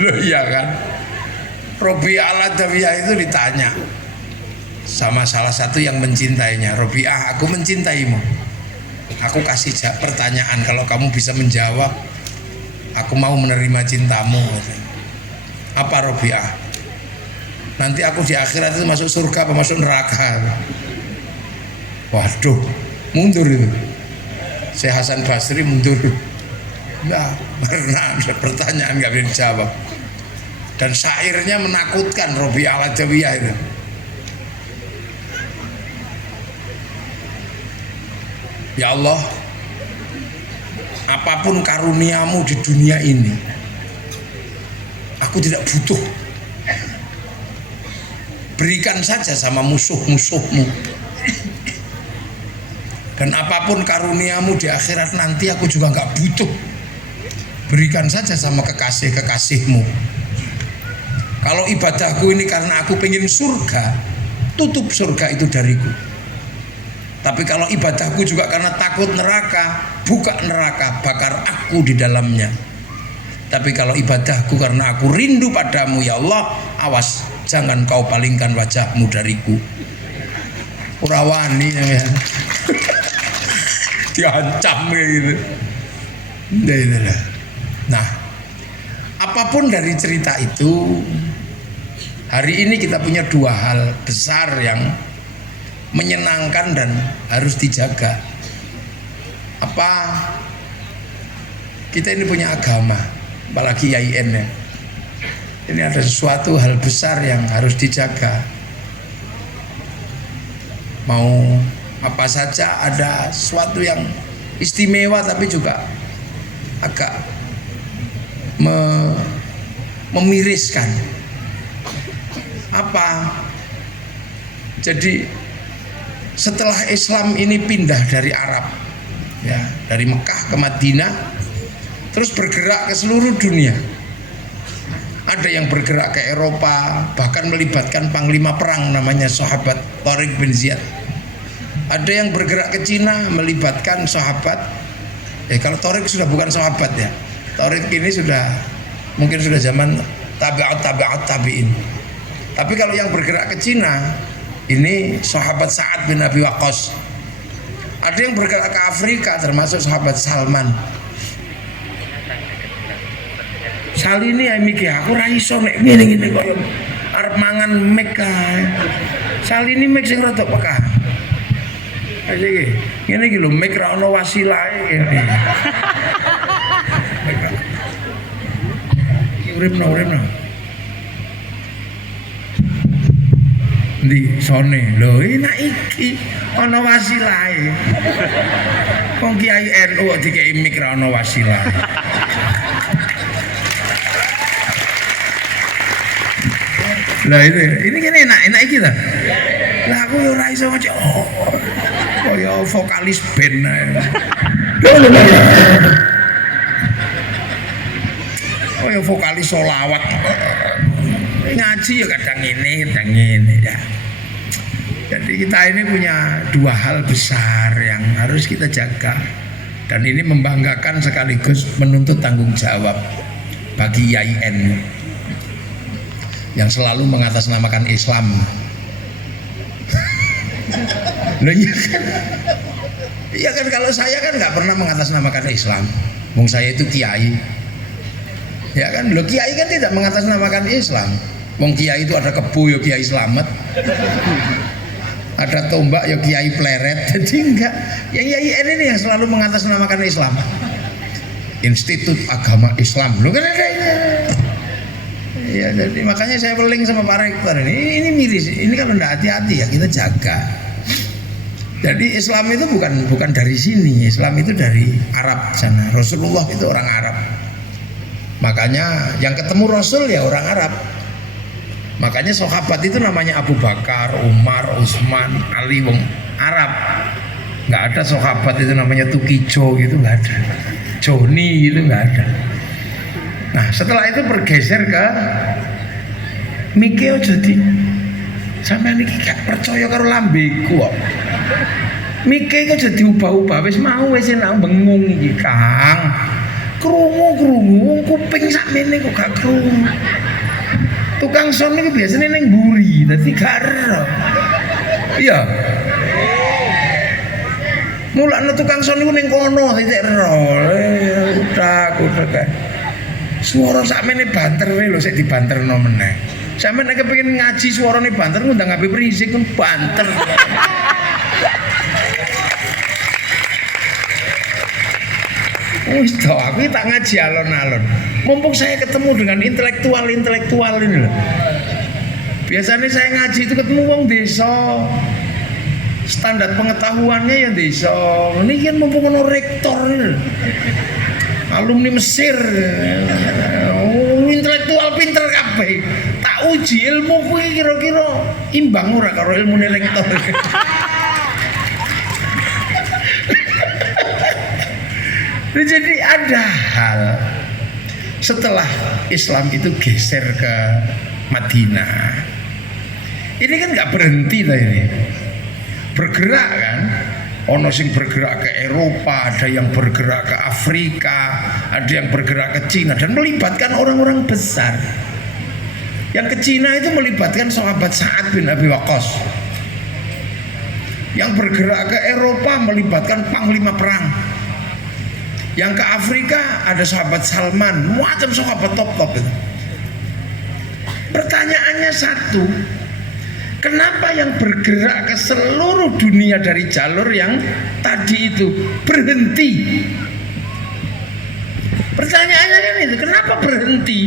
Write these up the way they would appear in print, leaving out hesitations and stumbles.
Loh iya kan. Robi'ah al-Adawiyah itu ditanya sama salah satu yang mencintainya, Robi'ah, aku mencintaimu. Aku kasih pertanyaan, kalau kamu bisa menjawab, aku mau menerima cintamu. Apa Robi'ah? Nanti aku di akhirat itu masuk surga apa masuk neraka? Waduh, mundur itu. Syekh Hasan Basri mundur. Nah, karena ada pertanyaan nggak bisa dijawab. Dan syairnya menakutkan Robi'ah al-Adawiyah itu. Ya Allah, apapun karuniamu di dunia ini, aku tidak butuh. Berikan saja sama musuh-musuhmu. Dan apapun karuniamu di akhirat nanti, aku juga nggak butuh. Berikan saja sama kekasih-kekasihmu. Kalau ibadahku ini karena aku pengen surga, tutup surga itu dariku. Tapi kalau ibadahku juga karena takut neraka, buka neraka, bakar aku di dalamnya. Tapi kalau ibadahku karena aku rindu padamu, ya Allah, awas, jangan kau palingkan wajahmu dariku. Urawani ya. Diancam gitu. Nah, apapun dari cerita itu, hari ini kita punya dua hal besar yang menyenangkan dan harus dijaga. Apa? Kita ini punya agama, apalagi YIN ya. Ini ada sesuatu hal besar yang harus dijaga. Mau apa saja ada sesuatu yang istimewa tapi juga agak memiriskan. Apa? Jadi setelah Islam ini pindah dari Arab, ya, dari Mekah ke Madinah, terus bergerak ke seluruh dunia. Ada yang bergerak ke Eropa, bahkan melibatkan panglima perang namanya sahabat Tariq bin Ziyad. Ada yang bergerak ke Cina, melibatkan sahabat. Kalau Tariq sudah bukan sahabat ya, Tariq ini sudah mungkin sudah zaman tabi'in. Tapi kalau yang bergerak ke Cina, ini sahabat Sa'ad bin Abi Waqqas. Ada yang bergerak ke Afrika, termasuk sahabat Salman. Salini ya mikir, aku ra iso nek ngene-ngene kok arep mangan mek kae. Salini mek sing rada peka. Aja iki, ngene iki lho mek ra ono wasilahe ngene. Uripno. Di sone lho enak iki ana wasilahe. Wong Kiai NU dikei mik ra ana wasilahe. Lah ini kan enak iki ta. Lah aku yo ora iso maca kaya vokalis band ae. Kaya vokalis solawat. Ngaji ya kadang ini ya. Jadi kita ini punya dua hal besar yang harus kita jaga, dan ini membanggakan sekaligus menuntut tanggung jawab bagi YIN yang selalu mengatasnamakan Islam. Loh iya kan? Iya kan, kalau saya kan nggak pernah mengatasnamakan Islam. Wong saya itu kiai. Ya kan, lo kiai kan tidak mengatasnamakan Islam. Wong kiai itu ada kebo ya Kiai Slamet, ada tombak ya Kiai Pleret. Jadi enggak, yang YIN ini yang selalu mengatasnamakan Islam. Institut Agama Islam, lo kan ada ini. Ya, jadi makanya saya peling sama Pak Rektor ini miris. Ini kalau enggak hati-hati ya kita jaga. Jadi Islam itu bukan dari sini. Islam itu dari Arab sana. Rasulullah itu orang Arab. Makanya yang ketemu Rasul ya orang Arab. Makanya sahabat itu namanya Abu Bakar, Umar, Utsman, Ali, wong Arab. Nggak ada sahabat itu namanya Tukijo gitu, nggak ada. Joni gitu nggak ada. Nah setelah itu bergeser ke Mikeo, jadi sampai ini gak percaya karo lambeku kok. Mikeo jadi ubah-ubah, wis mau wis enak bengung iki Kang. krungu kuping sakmene kok gak krungu. Tukang son niku biasanya ning mburi, dadi gak ero. Iya. Mulane tukang son niku ning kono titik ero. Udah kan. Suara sakmene bantere lho sik dibanterno meneh. Sampeyan nek kepengin ngaji suarane banter ngundang Habib Rizik pun banter. Wis toh aku tak ngaji alon-alon. Mumpung saya ketemu dengan intelektual ini loh. Biasanya saya ngaji itu ketemu wong desa. Standar pengetahuannya ya desa. Ini kan mumpung ono rektor ini. Alumni Mesir. Intelektual pinter kabeh. Tak uji ilmu kuwi kira-kira imbang ora karo ilmune rektor. Jadi ada hal setelah Islam itu geser ke Madinah. Ini kan nggak berhenti lah ini, bergerak kan. Ono sing bergerak ke Eropa, ada yang bergerak ke Afrika, ada yang bergerak ke Cina dan melibatkan orang-orang besar. Yang ke Cina itu melibatkan sahabat Sa'ad bin Abi Waqqas. Yang bergerak ke Eropa melibatkan panglima perang. Yang ke Afrika ada sahabat Salman, macam sahabat top-top itu. Pertanyaannya satu, kenapa yang bergerak ke seluruh dunia dari jalur yang tadi itu berhenti? Pertanyaannya kan itu, kenapa berhenti?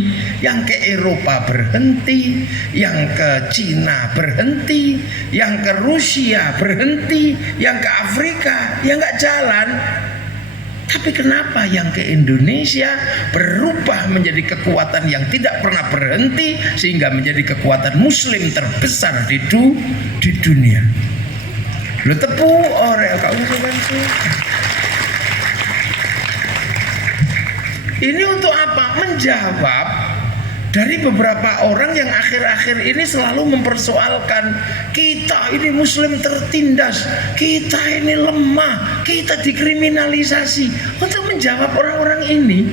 Yang ke Eropa berhenti, yang ke Cina berhenti, yang ke Rusia berhenti, yang ke Afrika yang nggak jalan. Tapi kenapa yang ke Indonesia berubah menjadi kekuatan yang tidak pernah berhenti sehingga menjadi kekuatan Muslim terbesar di dunia? Lo tepu orek kau ini untuk apa? Menjawab dari beberapa orang yang akhir-akhir ini selalu mempersoalkan kita ini Muslim tertindas, kita ini lemah, kita dikriminalisasi. Untuk menjawab orang-orang ini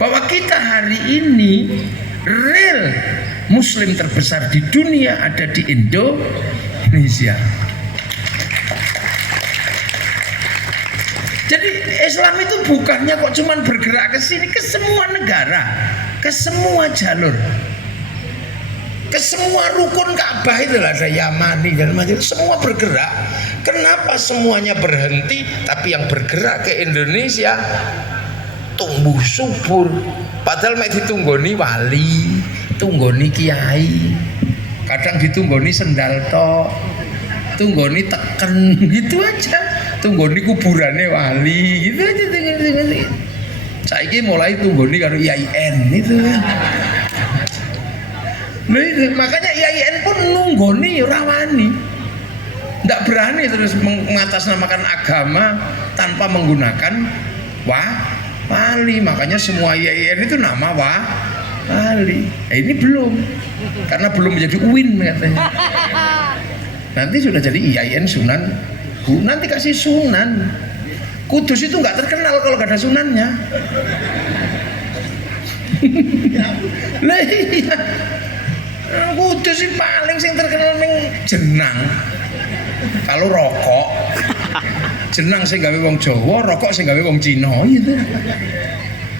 bahwa kita hari ini real Muslim terbesar di dunia ada di Indonesia. Jadi Islam itu bukannya kok cuman bergerak ke sini, ke semua negara, ke semua jalur, ke semua rukun Ka'bah itu lah, ada Yamani dan macam semua bergerak. Kenapa semuanya berhenti, tapi yang bergerak ke Indonesia tumbuh subur? Padahal mek ditunggoni wali, tunggoni kiai, kadang ditunggoni sendal tok, tunggoni teken gitu aja. Tunggoni kuburannya wali gitu aja. Saiki mulai tunggoni karo IAIN itu. Nah, itu makanya IAIN pun nunggoni rawani. Tidak berani terus mengatasnamakan agama tanpa menggunakan wali. Makanya semua IAIN itu nama wali. Ini belum, karena belum menjadi UIN katanya. Nanti sudah jadi IAIN Sunan. Nanti kasih sunan. Kudus itu nggak terkenal kalau nggak ada sunannya. Lah iya. Kudus sih paling sing terkenal ning jenang. Kalau rokok, jenang sing gawe wong Jawa, rokok sing gawe wong Cina gitu.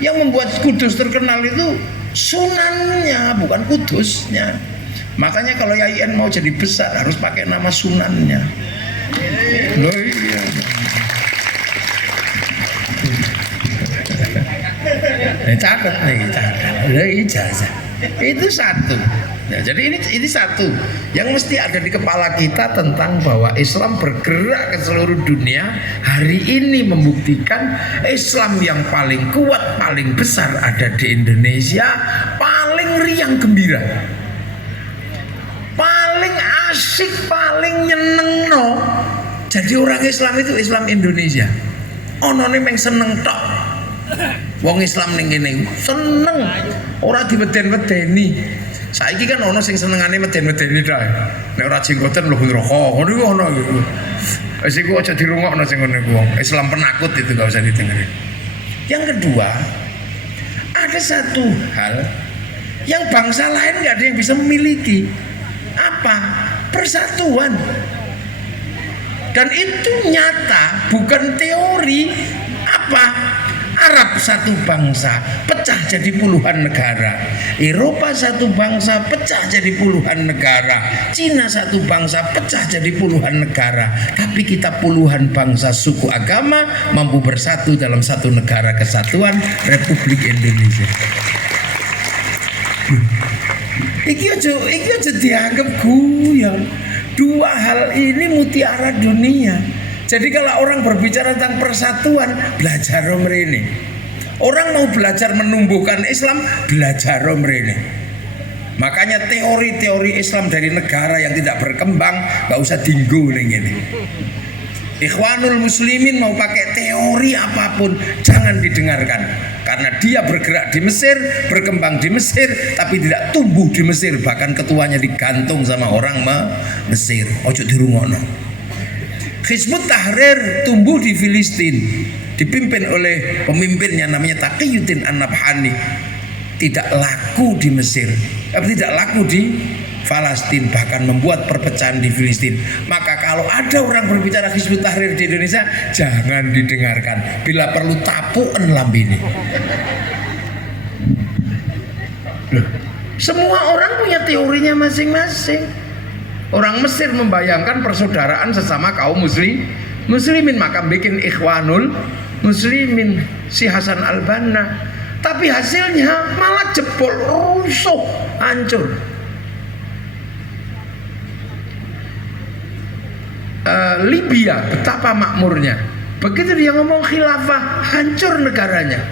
Yang membuat Kudus terkenal itu sunannya, bukan kudusnya. Makanya kalau IAIN mau jadi besar harus pakai nama sunannya. Loh iya. Catat nih, catat. Ijazah. Itu satu. Ya, jadi ini satu yang mesti ada di kepala kita tentang bahwa Islam bergerak ke seluruh dunia. Hari ini membuktikan Islam yang paling kuat, paling besar ada di Indonesia, paling riang gembira, paling asik, paling nyeneng no. Jadi orang Islam itu Islam Indonesia. Ono ning seneng tok. Wong Islam ning kene seneng, ora diweden-wedeni. Saiki kan ono sing senengane meden-medeni tok. Nek ora jenggoten mlebu neraka. Ngono iku ono iku. Wis iku aja dirungokno sing ngono iku. Islam penakut itu gak usah didengerin. Yang kedua, ada satu hal yang bangsa lain nggak ada yang bisa memiliki. Apa? Persatuan. Dan itu nyata, bukan teori. Apa? Arab satu bangsa pecah jadi puluhan negara, Eropa satu bangsa pecah jadi puluhan negara, Cina satu bangsa pecah jadi puluhan negara. Tapi kita puluhan bangsa, suku, agama mampu bersatu dalam satu negara kesatuan, Republik Indonesia. Iki aja dianggap guyon. Dua hal ini mutiara dunia. Jadi kalau orang berbicara tentang persatuan, belajar mrene. Orang mau belajar menumbuhkan Islam, belajar mrene. Makanya teori-teori Islam dari negara yang tidak berkembang gak usah dinggo ning ngene. Ikhwanul Muslimin mau pakai teori apapun jangan didengarkan, karena dia bergerak di Mesir, berkembang di Mesir, tapi tidak tumbuh di Mesir. Bahkan ketuanya digantung sama orang Mesir. Ojo dirungokno. Hizbut Tahrir tumbuh di Filistin, dipimpin oleh pemimpinnya namanya Taqiyuddin An-Nabhani. Tidak laku di Mesir, tidak laku di Palestina, bahkan membuat perpecahan di Filistin. Maka kalau ada orang berbicara Hizbut Tahrir di Indonesia, jangan didengarkan. Bila perlu tapukan lambene. Semua orang punya teorinya masing-masing. Orang Mesir membayangkan persaudaraan sesama kaum muslimin, maka bikin Ikhwanul Muslimin, si Hasan al-Banna. Tapi hasilnya malah jebol, rusuh, hancur. Libya betapa makmurnya. Begitu dia ngomong khilafah, hancur negaranya.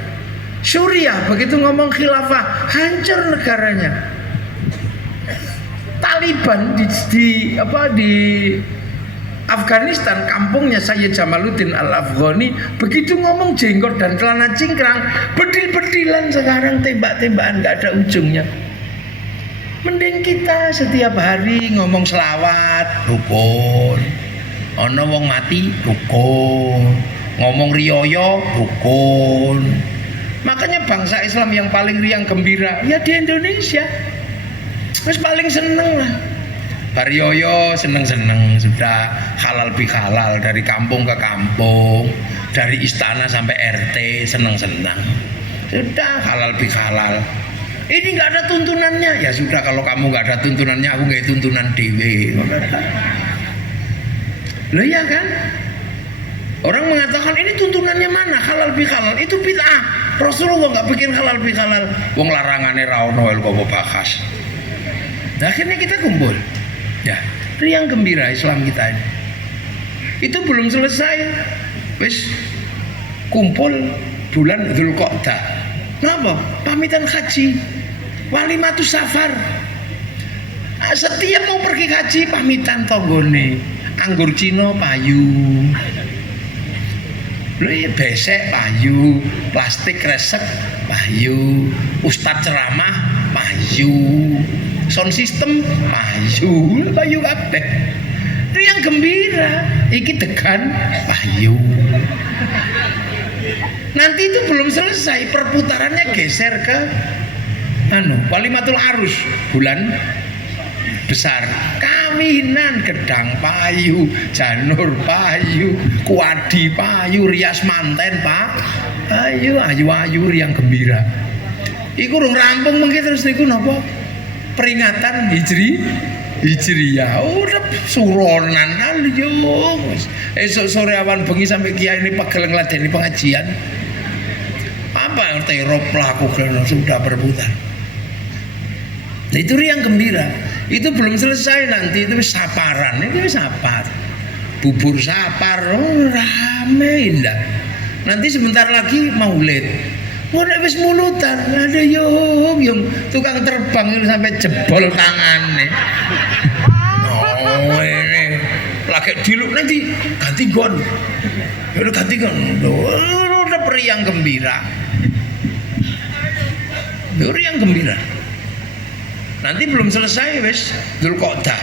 Suriah begitu ngomong khilafah, hancur negaranya. Taliban di Afghanistan, kampungnya Sayyid Jamaluddin Al-Afghani, begitu ngomong jenggot dan celana cingkrang, bedil-bedilan sekarang, tembak-tembakan gak ada ujungnya. Mending kita setiap hari ngomong selawat, rukun. Ono wong mati, rukun. Ngomong riyoyo, rukun. Makanya bangsa Islam yang paling riang gembira ya di Indonesia. Terus paling seneng lah. Barioyo seneng-seneng, sudah halal bihalal, dari kampung ke kampung, dari istana sampai RT seneng-seneng. Sudah halal bihalal. Ini nggak ada tuntunannya, ya sudah kalau kamu nggak ada tuntunannya, aku nggak tuntunan dewe. Loh ya kan? Orang mengatakan ini tuntunannya mana? Halal bihalal itu bid'ah. Rasulullah nggak bikin halal bihalal. Wong larangannya ra ono kok bahas. Nah, akhirnya kita kumpul, ya riang gembira Islam kita ini. Itu belum selesai, wis kumpul bulan Dzulqa'dah. Napa? Pamitan haji, walimatus safar. Setiap mau pergi haji pamitan tonggone, anggur Cina payu, besek payu, plastik resek payu, ustadz ceramah payu, sound system payu kabeh. Riang gembira, iki tekan payu. Nanti itu belum selesai, perputarannya geser ke Walimatul Arus, bulan besar. Kaminan gedang payu, janur payu, kuadi payu, rias manten payu, ayu riang gembira. Iku rung rampung mengki terus niku napa? Peringatan Hijriyah. Udah suronan kali yo. Esok sore awan bengi sampai kiai ini pegel ngladeni pengajian. Apa terop pelaku sudah berputar. Nah, itu riang gembira. Itu belum selesai, nanti itu saparan. Itu sapar. Bubur sapar, rame indah. Nanti sebentar lagi maulid. Mulai wis mulutan, ada yung tukang terbang itu sampai jebol tangannya. Oh ini lagi diluk nanti ganti gon, udah ganti gon, udah periang gembira, periang gembira. Nanti belum selesai wis Dzulqa'dah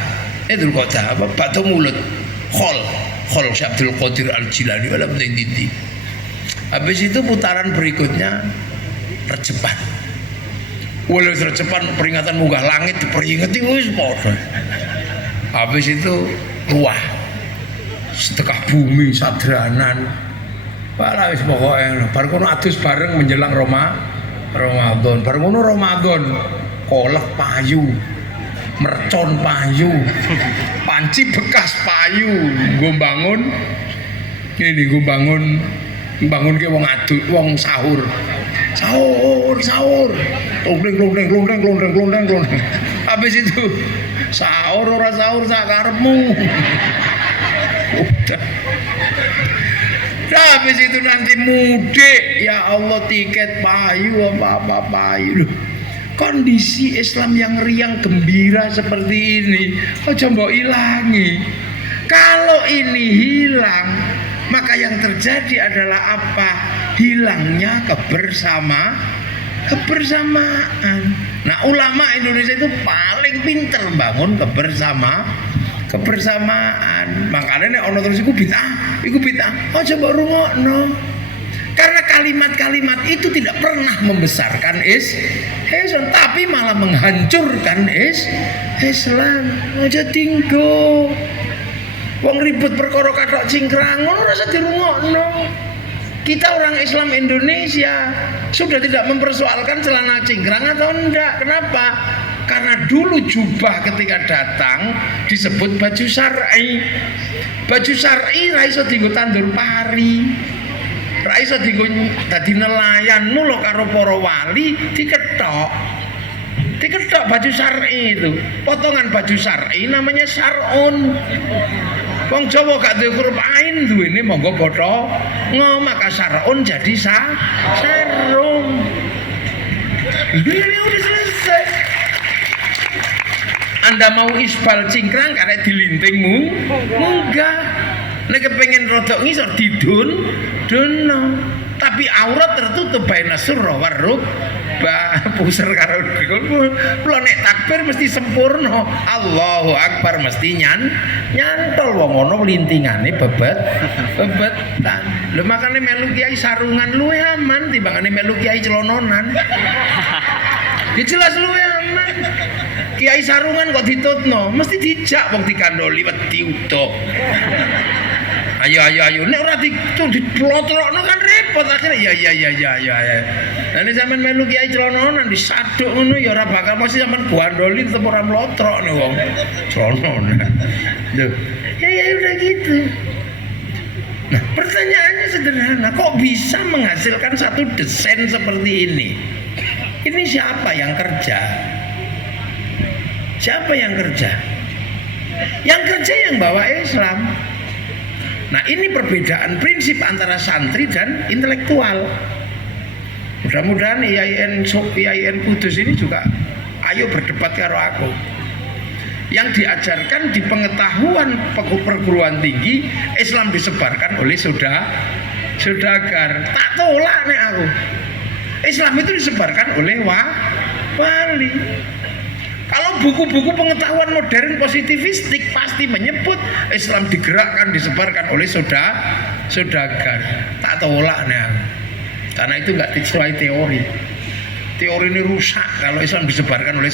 apa batu mulut, khol Syekh Abdul Qadir Al-Jilani wala penting. Habis itu putaran berikutnya Recepan. Oleh Recepan peringatan munggah langit diperingati wis padha. Habis itu ruah setengah bumi sadranan. Pala wis pokoke bar kono adus bareng menjelang Ramadan. Bar ngono Ramadan kolek payu, mercon payu, panci bekas payu, gue bangun ke wong aduk, wong sahur, klondeng. Habis itu sahur ora sahur sak karepmu. Udah. Nah, habis itu nanti mudik, ya Allah tiket payu apa payu. Kondisi Islam yang riang gembira seperti ini, aja mbok ilangi. Kalau ini hilang, maka yang terjadi adalah apa? Hilangnya kebersamaan. Nah, ulama Indonesia itu paling pinter bangun kebersamaan. Makanya nek ono terus iku bid'ah. Aja mbok rungokno. Karena kalimat-kalimat itu tidak pernah membesarkan Islam, tapi malah menghancurkan Islam. Aja tinggo. Wong ribut perkara kathok cingkrang ngono rasa dirungokno. Kita orang Islam Indonesia sudah tidak mempersoalkan celana cingkrang atau enggak. Kenapa? Karena dulu jubah ketika datang disebut baju syar'i. Baju syar'i ra iso dienggo tandur pari. Ra iso dienggo dadi nelayan mulo karo para wali diketok baju syar'i itu. Potongan baju syar'i namanya syar'un. Wong Jawa gak duwe huruf ain duwene monggo padha maka syar'un jadi sarung. Ini udah selesai. Anda mau isbal cingkrang karek dilintingmu munggah. Nek kepengin rodok ngisor dono. Tapi aurat tertutup baina surra warruk puser karo kula nek takbir mesti sempurna. Allahu Akbar mesti nyantol wong ngono lintingane bebetan. Lho makane melu kiai sarungan luwe aman timbangane melu kiai celononan. Ya jelas luwe aman. Kiai sarungan kok ditutno, mesti dijak wong dikandoli wedi utuk. Ayo nek ora diplotrokno kan repot akhirnya ya. Nah ini sampean melu kiai celononan disaduk ngono ya ora bakal mesti sampean gondoli tetep ora mlotrok nih wong celononan. Loh, ya udah gitu. Nah, pertanyaannya sederhana, kok bisa menghasilkan satu desain seperti ini? Ini siapa yang kerja? Siapa yang kerja? Yang kerja yang bawa Islam. Nah, ini perbedaan prinsip antara santri dan intelektual. Mudah-mudahan IAIN Kudus ini juga ayo berdebat karo aku. Yang diajarkan di pengetahuan perguruan tinggi Islam disebarkan oleh saudagar. Tak tolak nih aku. Islam itu disebarkan oleh wali. Kalau buku-buku pengetahuan modern positivistik pasti menyebut Islam digerakkan, disebarkan oleh saudagar. Tak tolak nih. Karena itu nggak sesuai teori. Teori ini rusak kalau Islam disebarkan oleh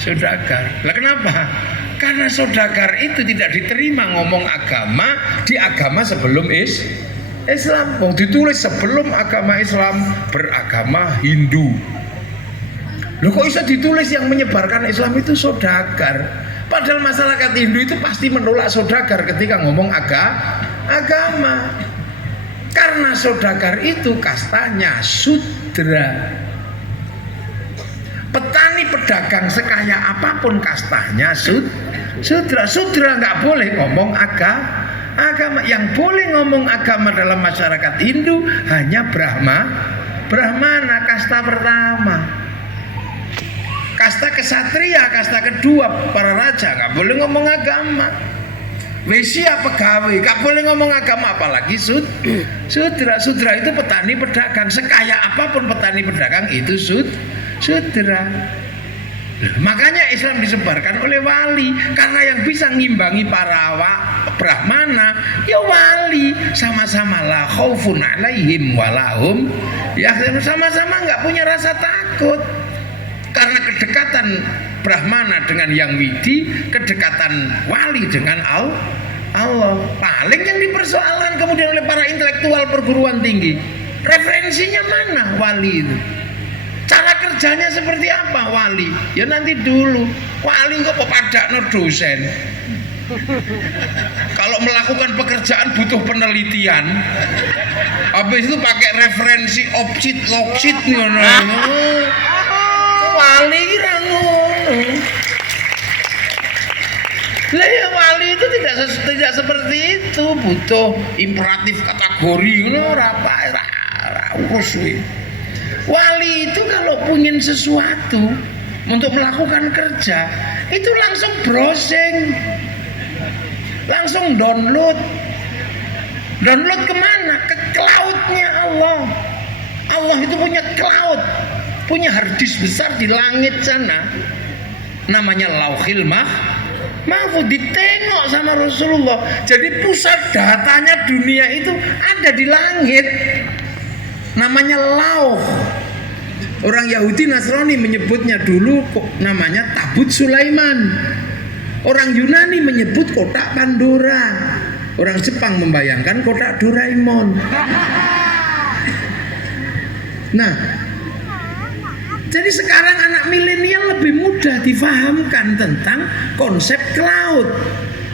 saudagar. Lah kenapa? Karena saudagar itu tidak diterima ngomong agama di agama sebelum Islam. Mau ditulis sebelum agama Islam beragama Hindu. Loh kok bisa ditulis yang menyebarkan Islam itu saudagar? Padahal masyarakat Hindu itu pasti menolak saudagar ketika ngomong agama. Karena saudagar itu kastanya sudra. Petani pedagang sekaya apapun kastanya sudra. Sudra nggak boleh ngomong agama. Yang boleh ngomong agama dalam masyarakat Hindu hanya Brahmana kasta pertama. Kasta kesatria, kasta kedua para raja nggak boleh ngomong agama. Wesya pegawai nggak boleh ngomong agama, apalagi sudra. Sudra itu petani pedagang, sekaya apapun petani pedagang itu sudra. Makanya Islam disebarkan oleh wali, karena yang bisa ngimbangi para brahmana ya wali. Sama-sama la khaufun alaihim walahum ya, sama-sama nggak punya rasa takut. Karena kedekatan brahmana dengan yang widi, kedekatan wali dengan Allah. Paling yang dipersoalkan kemudian oleh para intelektual perguruan tinggi, referensinya mana wali itu, cara kerjanya seperti apa wali? Ya nanti dulu, wali kok padakno dosen. Kalau melakukan pekerjaan butuh penelitian, habis itu pakai referensi opsit loksit ngono. Wali kira ngono. Lah ya wali itu tidak seperti itu, butuh imperatif kategori ngono ora urus kuwi. Wali itu kalau pungin sesuatu untuk melakukan kerja itu langsung browsing, langsung download kemana? Ke cloudnya Allah. Allah itu punya cloud, punya harddisk besar di langit sana, namanya Lauhil Mahfuz. Ditengok sama Rasulullah. Jadi pusat datanya dunia itu ada di langit, namanya Lauh. Orang Yahudi Nasrani menyebutnya dulu kok namanya Tabut Sulaiman. Orang Yunani menyebut kotak Pandora. Orang Jepang membayangkan kotak Doraemon. Nah, jadi sekarang anak milenial lebih mudah difahamkan tentang konsep cloud.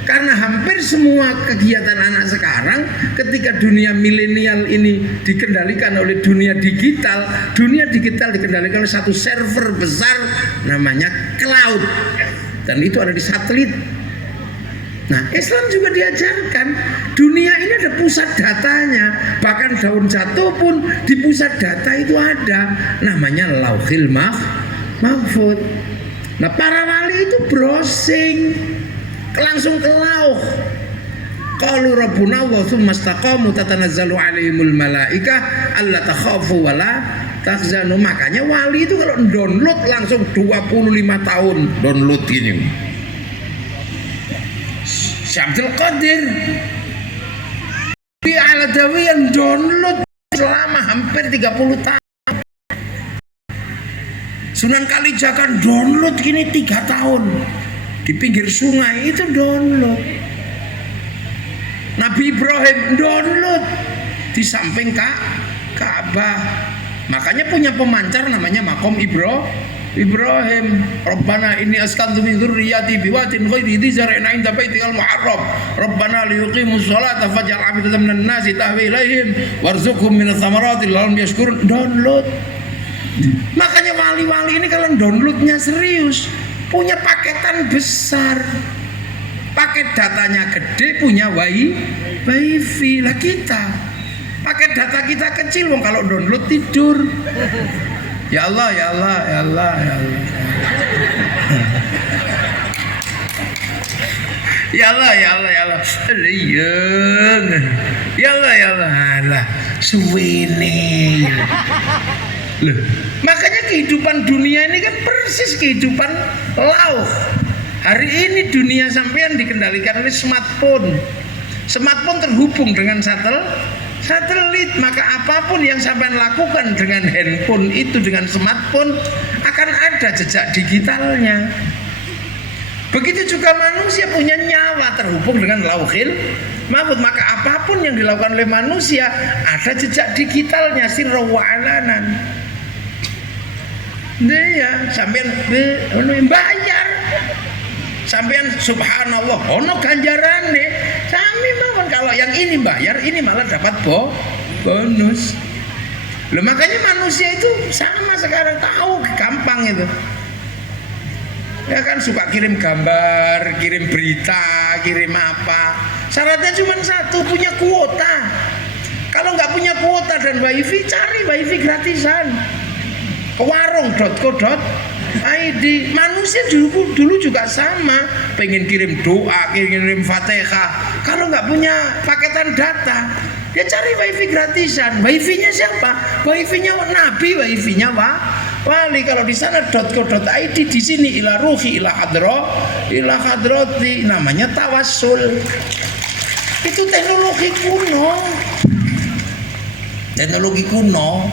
Karena hampir semua kegiatan anak sekarang ketika dunia milenial ini dikendalikan oleh dunia digital dikendalikan oleh satu server besar namanya cloud. Dan itu ada di satelit. Nah, Islam juga diajarkan dunia ini ada pusat datanya. Bahkan daun jatuh pun di pusat data itu ada, namanya Lauhil Mahfuz. Nah, para wali itu browsing langsung ke lauh. Qalu rabbuna wa tsumma istaqamu tatanazzalu alaihimul malaikah alla takhafu wa la tahzanu. Makanya wali itu kalau download langsung 25 tahun download gini. Syabdul Qadir di Al-Adawi yang download selama hampir 30 tahun. Sunan Kalijaga download gini 3 tahun. Di pinggir sungai itu download. Nabi Ibrahim download di samping Ka'bah. Makanya punya pemancar namanya Makom Ibrahim. Rabbana inni askantu min dzurriyyati biwatin ghairi dzi zar'in 'inda baitikal muharram. Rabbana liyuqimus sholata faj'al 'afidatan minan nasi tahwi ilaihim warzuqhum minats thamarati la'allahum yashkurun. Download. Makanya wali-wali ini kalau downloadnya serius, punya paketan besar, paket datanya gede, punya wifi. Lah kita paket data kita kecil, wong kalau download tidur. Ya Allah, ya Allah, ya Allah, ya Allah. Ya Allah, ya Allah, ya Allah. Ya Allah, ya Allah. Lah, suwene. Loh, makanya kehidupan dunia ini kan persis kehidupan lauh. Hari ini dunia sampean dikendalikan oleh smartphone. Smartphone terhubung dengan satelit, maka apapun yang sampean lakukan dengan handphone itu, dengan smartphone, akan ada jejak digitalnya. Begitu juga manusia punya nyawa terhubung dengan Lauhil Mahfuz, maka apapun yang dilakukan oleh manusia ada jejak digitalnya, sirra wa alanan. Ya, sampean bayar, sampean subhanallah, ono ganjarane. Sami mawon kalau yang ini bayar, ini malah dapat bonus. Loh, makanya manusia itu sama sekarang, tahu gampang itu. Ya kan suka kirim gambar, kirim berita, kirim apa. Syaratnya cuma satu, punya kuota. Kalau nggak punya kuota dan wifi, cari wifi gratisan. Ke warung.co.id. Manusia dulu juga sama, pengen kirim doa, kirim Fatihah. Kalau nggak punya paketan data, ya cari wifi gratisan. Wifi-nya siapa? Wifi-nya Nabi, wifi-nya wali. Kalau di sana .co.id, di sini ila ruhi ila hadrati, namanya tawassul. Itu teknologi kuno.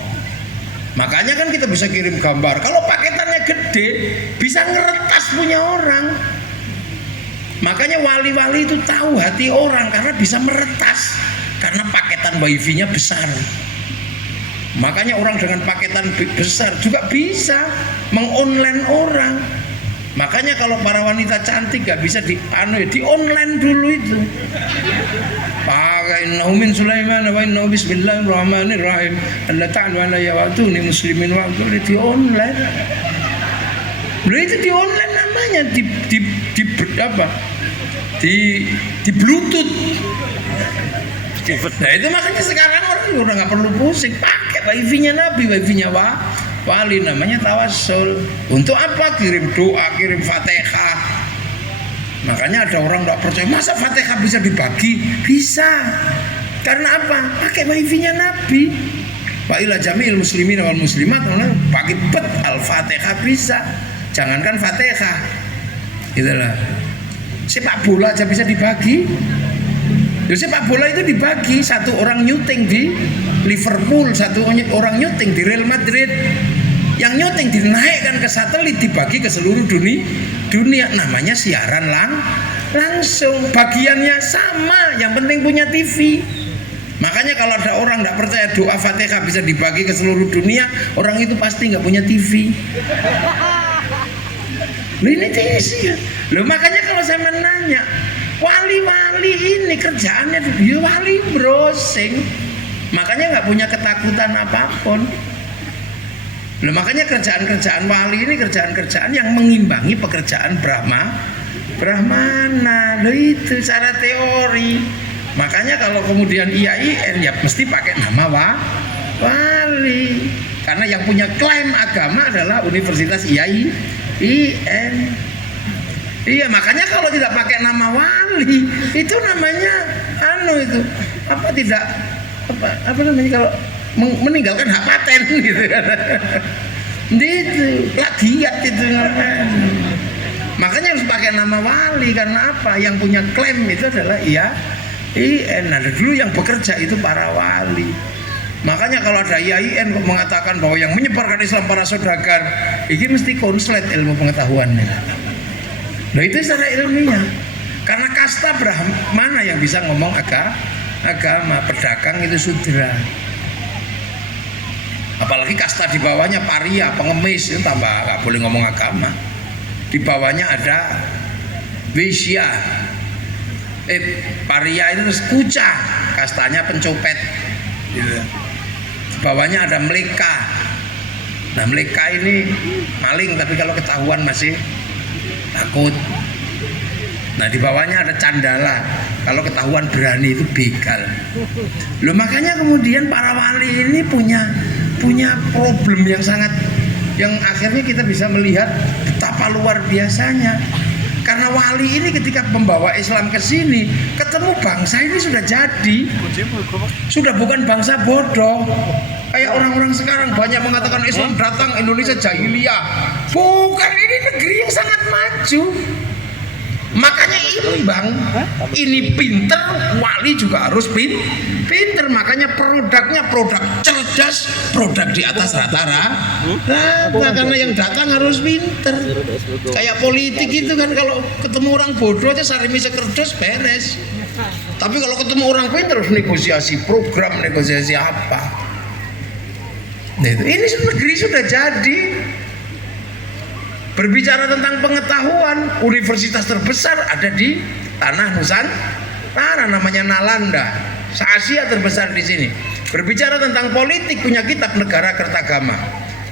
Makanya kan kita bisa kirim gambar. Kalau paketannya gede, bisa ngeretas punya orang. Makanya wali-wali itu tahu hati orang karena bisa meretas. Karena paketan wifi-nya besar. Makanya orang dengan paketan besar juga bisa mengonline orang. Makanya kalau para wanita cantik gak bisa di online dulu itu. Pakai Naumin Sulaiman wa inna bismillahirrahmanirrahim. Allah ta'ala ala ya wa'tuni muslimin wa'tuni di online. Loh itu di online namanya di Bluetooth. Nah itu makanya sekarang orang udah nggak perlu pusing, pakai wifi-nya Nabi, wifi-nya wali, namanya tawassul. Untuk apa? Kirim doa, kirim Fatihah. Makanya ada orang nggak percaya, masa Fatihah bisa dibagi? Bisa. Karena apa? Pakai wifi-nya Nabi. Wa ila jami'il muslimin wal muslimat, pakai bet Al-Fatihah bisa. Jangankan Fatihah. Itulah. Sepak bola aja bisa dibagi. Sepak bola itu dibagi, satu orang nyuting di Liverpool, satu orang nyuting di Real Madrid. Yang nyuting dinaikkan ke satelit, dibagi ke seluruh dunia. Namanya siaran langsung. Bagiannya sama, yang penting punya TV. Makanya kalau ada orang tidak percaya doa Fatihah bisa dibagi ke seluruh dunia, orang itu pasti nggak punya TV. Ini sih. Makanya kalau saya menanya, wali-wali ini kerjaannya dia wali browsing, makanya nggak punya ketakutan apapun. Makanya kerjaan-kerjaan wali ini kerjaan-kerjaan yang mengimbangi pekerjaan Brahmana. Itu secara teori. Makanya kalau kemudian IAIN ya mesti pakai nama wali, karena yang punya klaim agama adalah Universitas IAIN. Iya, makanya kalau tidak pakai nama wali itu namanya itu apa namanya kalau meninggalkan hak paten gitu kan. Itu plagiat itu namanya. Makanya harus pakai nama wali karena apa? Yang punya klaim itu adalah IAIN. Ada dulu yang bekerja itu para wali. Makanya kalau ada IAIN mengatakan bahwa yang menyebarkan Islam para saudagar, ini mesti konslet ilmu pengetahuannya. Nah itu secara ilmiah. Karena kasta Brahmana yang bisa ngomong agama, pedagang itu sudra. Apalagi kasta di bawahnya paria, pengemis, itu tambah nggak boleh ngomong agama. Di bawahnya ada wisya, paria itu terus kuca, kastanya pencopet. Gitu. Di bawahnya ada meleka. Nah meleka ini maling, tapi kalau ketahuan masih takut. Nah di bawahnya ada candala, kalau ketahuan berani itu begal. Makanya kemudian para wali ini punya problem yang akhirnya kita bisa melihat betapa luar biasanya. Karena wali ini ketika membawa Islam ke sini, ketemu bangsa ini sudah jadi, sudah bukan bangsa bodoh. Kayak orang-orang sekarang banyak mengatakan Islam datang Indonesia jahiliyah. Bukan, ini negeri yang sangat maju. Makanya imbang, ini pinter, wali juga harus pinter. Makanya produknya produk cerdas, produk di atas rata-rata. Karena yang datang harus pinter. Kayak politik itu kan, kalau ketemu orang bodoh aja sarimi sekerdos beres. Tapi kalau ketemu orang pinter harus negosiasi program, negosiasi apa. Ini negeri sudah jadi. Berbicara tentang pengetahuan, universitas terbesar ada di tanah Nusantara, namanya Nalanda, se-Asia terbesar di sini. Berbicara tentang politik, punya kitab Negara Kertagama.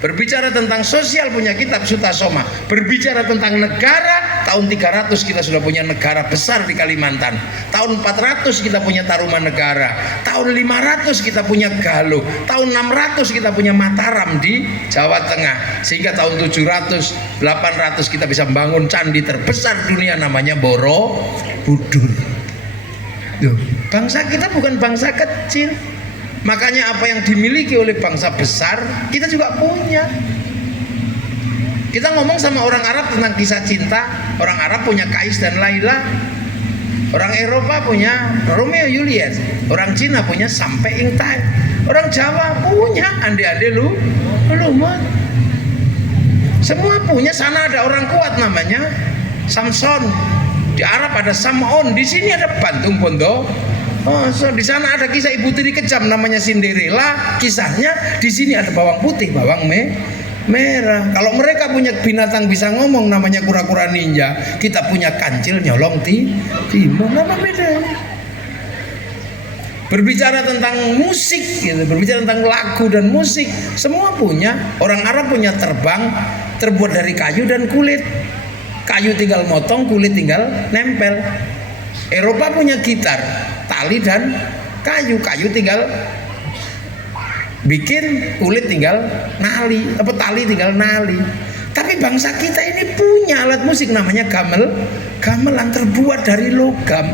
Berbicara tentang sosial, punya kitab Sutasoma. Berbicara tentang negara, tahun 300 kita sudah punya negara besar di Kalimantan. Tahun 400 kita punya Tarumanegara. Tahun 500 kita punya Galuh. Tahun 600 kita punya Mataram di Jawa Tengah. Sehingga tahun 700, 800 kita bisa membangun candi terbesar dunia namanya Borobudur. Bangsa kita bukan bangsa kecil. Makanya apa yang dimiliki oleh bangsa besar kita juga punya. Kita ngomong sama orang Arab tentang kisah cinta, orang Arab punya Kais dan Laila, orang Eropa punya Romeo Juliet, orang Cina punya Sampai Ing Tai, orang Jawa punya Ande-ande lu mat. Semua punya. Sana ada orang kuat namanya Samson, di Arab ada Samon, di sini ada Bantung Bondo. Di sana ada kisah ibu tiri kejam namanya Cinderella, kisahnya. Di sini ada bawang putih, bawang merah. Kalau mereka punya binatang bisa ngomong namanya kura-kura ninja, kita punya kancil nyolong timbang. Apa bedanya? Berbicara tentang musik gitu, berbicara tentang lagu dan musik, semua punya. Orang Arab punya terbang terbuat dari kayu dan kulit. Kayu tinggal motong, kulit tinggal nempel. Eropa punya gitar, tali dan kayu. Kayu tinggal bikin, kulit tinggal nali, tali tinggal nali. Tapi bangsa kita ini punya alat musik namanya gamelan terbuat dari logam.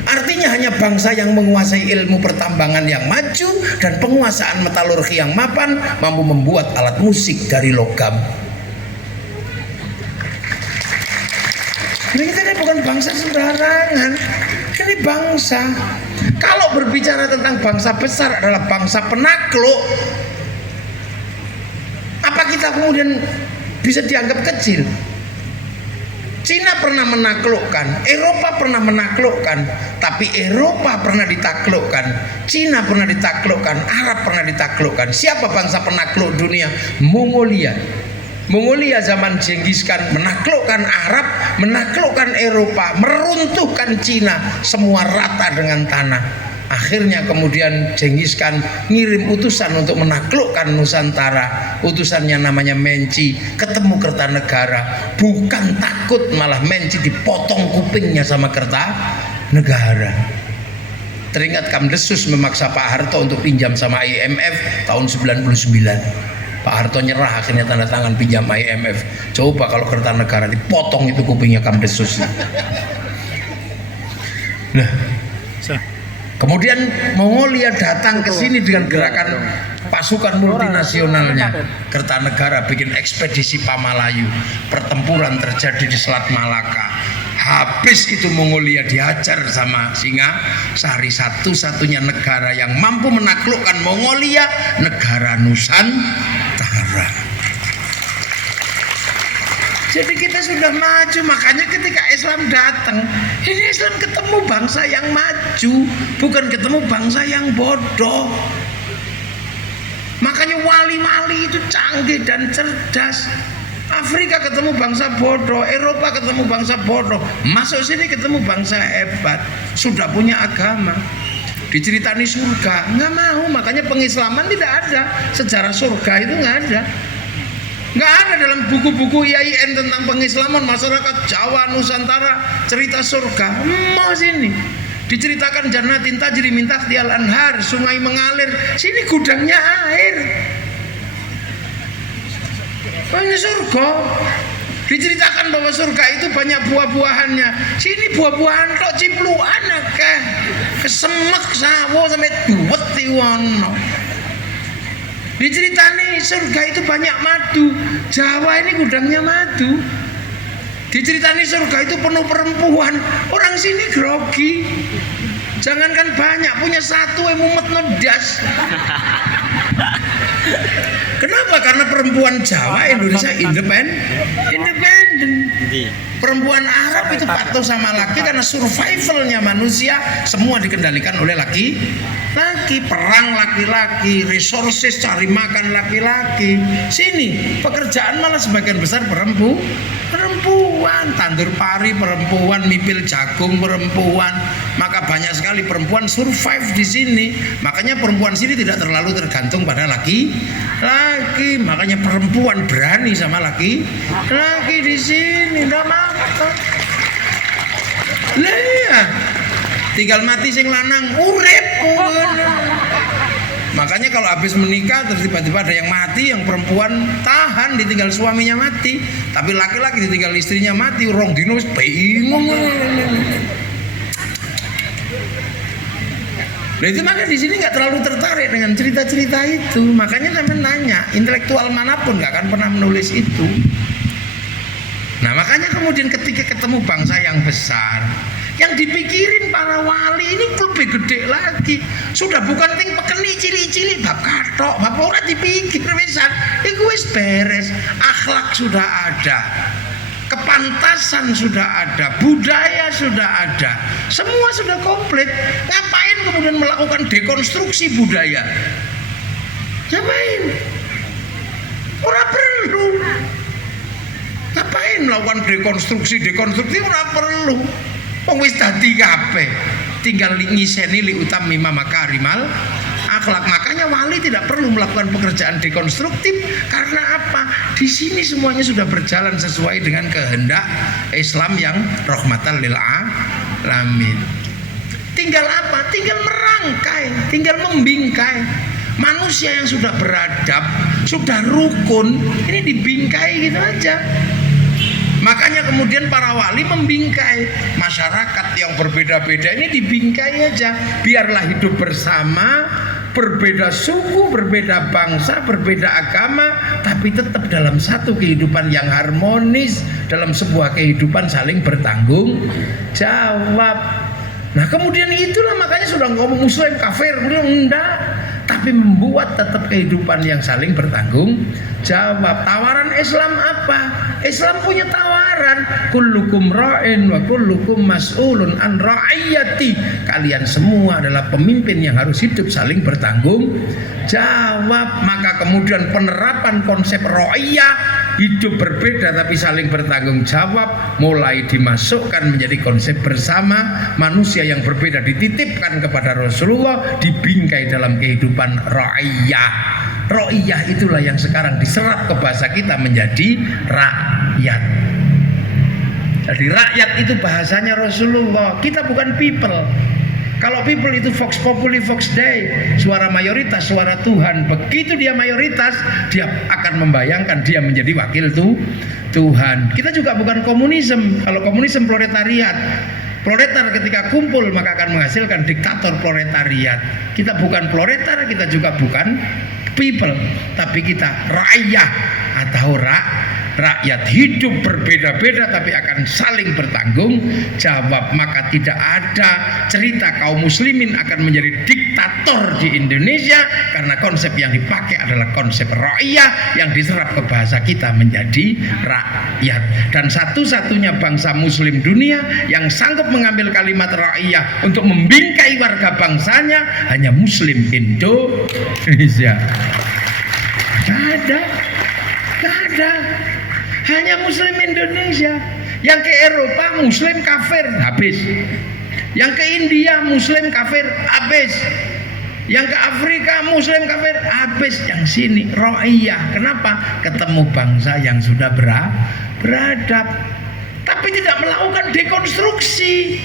Artinya hanya bangsa yang menguasai ilmu pertambangan yang maju dan penguasaan metalurgi yang mapan mampu membuat alat musik dari logam. Jadi kita ini bukan bangsa sembarangan, ini bangsa. Kalau berbicara tentang bangsa besar adalah bangsa penakluk, apa kita kemudian bisa dianggap kecil? Cina pernah menaklukkan, Eropa pernah menaklukkan, tapi Eropa pernah ditaklukkan, Cina pernah ditaklukkan, Arab pernah ditaklukkan. Siapa bangsa penakluk dunia? Mongolia. Mongolia zaman Genghis Khan menaklukkan Arab, menaklukkan Eropa, meruntuhkan Cina, semua rata dengan tanah. Akhirnya kemudian Genghis Khan ngirim utusan untuk menaklukkan Nusantara. Utusannya namanya Menci, ketemu Kertanegara. Bukan takut, malah Menci dipotong kupingnya sama Kertanegara. Teringat Kamdesus memaksa Pak Harto untuk pinjam sama IMF tahun 99. Pak Harto nyerah, akhirnya tanda tangan pinjam IMF. Coba kalau Kertanegara dipotong itu kupingnya Kamdesus. Nah, kemudian Mongolia datang ke sini dengan gerakan pasukan multinasionalnya. Kertanegara bikin ekspedisi Pamalayu. Pertempuran terjadi di Selat Malaka. Habis itu Mongolia dihajar sama Singasari. Satu-satunya negara yang mampu menaklukkan Mongolia, negara Nusantara. Jadi kita sudah maju. Makanya ketika Islam datang, ini Islam ketemu bangsa yang maju, bukan ketemu bangsa yang bodoh. Makanya wali-wali itu canggih dan cerdas. Afrika ketemu bangsa bodoh, Eropa ketemu bangsa bodoh, masuk sini ketemu bangsa hebat, sudah punya agama. Diceritani surga, nggak mau. Makanya pengislaman tidak ada, sejarah surga itu nggak ada. Nggak ada dalam buku-buku IAIN tentang pengislaman masyarakat Jawa Nusantara cerita surga. Mau sini diceritakan jannatin tajri min tahtial anhar, sungai mengalir, sini gudangnya air. Banyak surga. Diceritakan bahwa surga itu banyak buah-buahannya. Sini buah-buahan tok cipluan akeh. Kesemek sawo sampai duwet tiwono. Diceritani surga itu banyak madu. Jawa ini gudangnya madu. Diceritani surga itu penuh perempuan. Orang sini grogi. Jangankan banyak, punya satu yang mumet nedas. Kenapa? Karena perempuan Jawa Indonesia independen. Perempuan Arab itu patuh sama laki karena survivalnya manusia semua dikendalikan oleh laki. Perang laki-laki, resources cari makan laki-laki. Sini pekerjaan malah sebagian besar perempuan, tandur pari perempuan, mipil jagung perempuan. Maka banyak sekali perempuan survive di sini. Makanya perempuan sini tidak terlalu tergantung pada laki. Makanya perempuan berani sama laki di sini, enggak apa-apa. Lah, tinggal mati sing lanang urip. Makanya kalau habis menikah terus tiba-tiba ada yang mati, yang perempuan tahan ditinggal suaminya mati, tapi laki-laki ditinggal istrinya mati, rong dino wis bingung. Nah itu makanya di sini nggak terlalu tertarik dengan cerita-cerita itu. Makanya saya nanya, intelektual manapun nggak akan pernah menulis itu. Nah makanya kemudian ketika ketemu bangsa yang besar, yang dipikirin para wali ini lebih gede lagi. Sudah bukan ting pekeni cili-cili bab kathok, bab ora dipikir wisan. Iku wis beres. Akhlak sudah ada, kepantasan sudah ada, budaya sudah ada, semua sudah komplit. Ngapain kemudian melakukan dekonstruksi budaya? Ngapain? Ora perlu. Ngapain melakukan dekonstruksi ora perlu. Wong wis dadi kabeh. Tinggal ngiseni li utami makarimal akhlak. Makanya wali tidak perlu melakukan pekerjaan dekonstruktif karena apa? Di sini semuanya sudah berjalan sesuai dengan kehendak Islam yang rahmatan lil alamin. Tinggal apa? Tinggal merangkai, tinggal membingkai. Manusia yang sudah beradab, sudah rukun, ini dibingkai gitu aja. Makanya kemudian para wali membingkai masyarakat yang berbeda-beda ini, dibingkai aja. Biarlah hidup bersama, berbeda suku, berbeda bangsa, berbeda agama, tapi tetap dalam satu kehidupan yang harmonis, dalam sebuah kehidupan saling bertanggung jawab. Nah kemudian itulah makanya sudah ngomong muslim kafir, kemudian enggak, tapi membuat tetap kehidupan yang saling bertanggung jawab. Tawaran Islam apa? Islam punya tawaran, kullukum ra'in wa kullukum mas'ulun an ra'iyati. Kalian semua adalah pemimpin yang harus hidup saling bertanggung jawab. Maka kemudian penerapan konsep ra'iyah, hidup berbeda tapi saling bertanggung jawab, mulai dimasukkan menjadi konsep bersama. Manusia yang berbeda dititipkan kepada Rasulullah, dibingkai dalam kehidupan ra'iyah. Ra'iyah itulah yang sekarang diserap ke bahasa kita menjadi rakyat. Jadi rakyat itu bahasanya Rasulullah. Kita bukan people. Kalau people itu vox populi vox dei, suara mayoritas suara Tuhan. Begitu dia mayoritas, dia akan membayangkan dia menjadi wakil Tuhan. Kita juga bukan komunisme. Kalau komunisme proletariat, proletar ketika kumpul maka akan menghasilkan diktator proletariat. Kita bukan proletar, kita juga bukan people, tapi kita rakyat atau rakyat. Hidup berbeda-beda tapi akan saling bertanggung jawab. Maka tidak ada cerita kaum muslimin akan menjadi diktator di Indonesia, karena konsep yang dipakai adalah konsep rakyat yang diserap ke bahasa kita menjadi rakyat. Dan satu-satunya bangsa muslim dunia yang sanggup mengambil kalimat rakyat untuk membingkai warga bangsanya hanya muslim Indonesia. Gak ada. Hanya muslim Indonesia. Yang ke Eropa muslim kafir, habis. Yang ke India muslim kafir, habis. Yang ke Afrika muslim kafir, habis. Yang sini ra'iyah. Kenapa? Ketemu bangsa yang sudah beradab, tapi tidak melakukan dekonstruksi.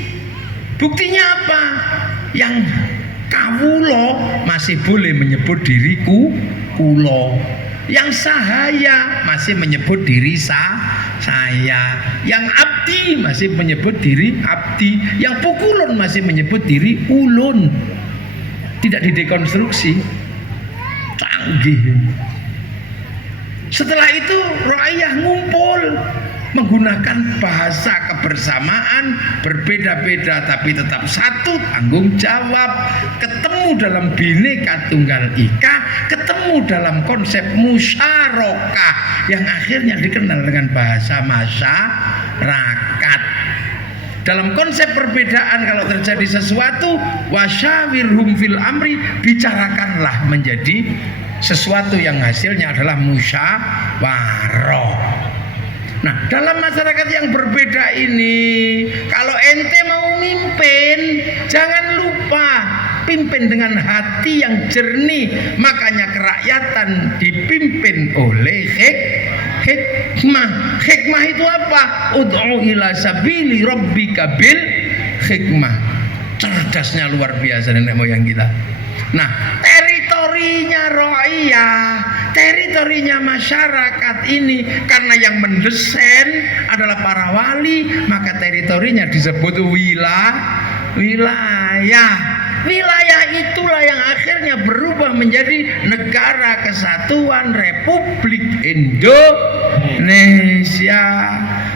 Buktinya apa? Yang kawulo masih boleh menyebut diriku kulo. Yang sahaya masih menyebut diri saya. Yang abdi masih menyebut diri abdi. Yang pukulun masih menyebut diri ulun. Tidak didekonstruksi. Canggih. Setelah itu rakyat ngumpul menggunakan bahasa kebersamaan, berbeda-beda tapi tetap satu tanggung jawab, ketemu dalam Bhinneka Tunggal Ika, ketemu dalam konsep musyarakah yang akhirnya dikenal dengan bahasa masyarakat. Dalam konsep perbedaan, kalau terjadi sesuatu, wasyawirhum fil amri, bicarakanlah menjadi sesuatu yang hasilnya adalah musyawarah. Nah, dalam masyarakat yang berbeda ini, kalau ente mau mimpin, jangan lupa pimpin dengan hati yang jernih. Makanya kerakyatan dipimpin oleh hikmah. Hikmah itu apa? Ud'u ila sabili rabbika bil hikmah. Cerdasnya luar biasa nenek moyang kita. Nah, teritorinya rakyat, teritorinya masyarakat ini, karena yang mendesain adalah para wali, maka teritorinya disebut wilayah. Wilayah itulah yang akhirnya berubah menjadi Negara Kesatuan Republik Indonesia. Indonesia.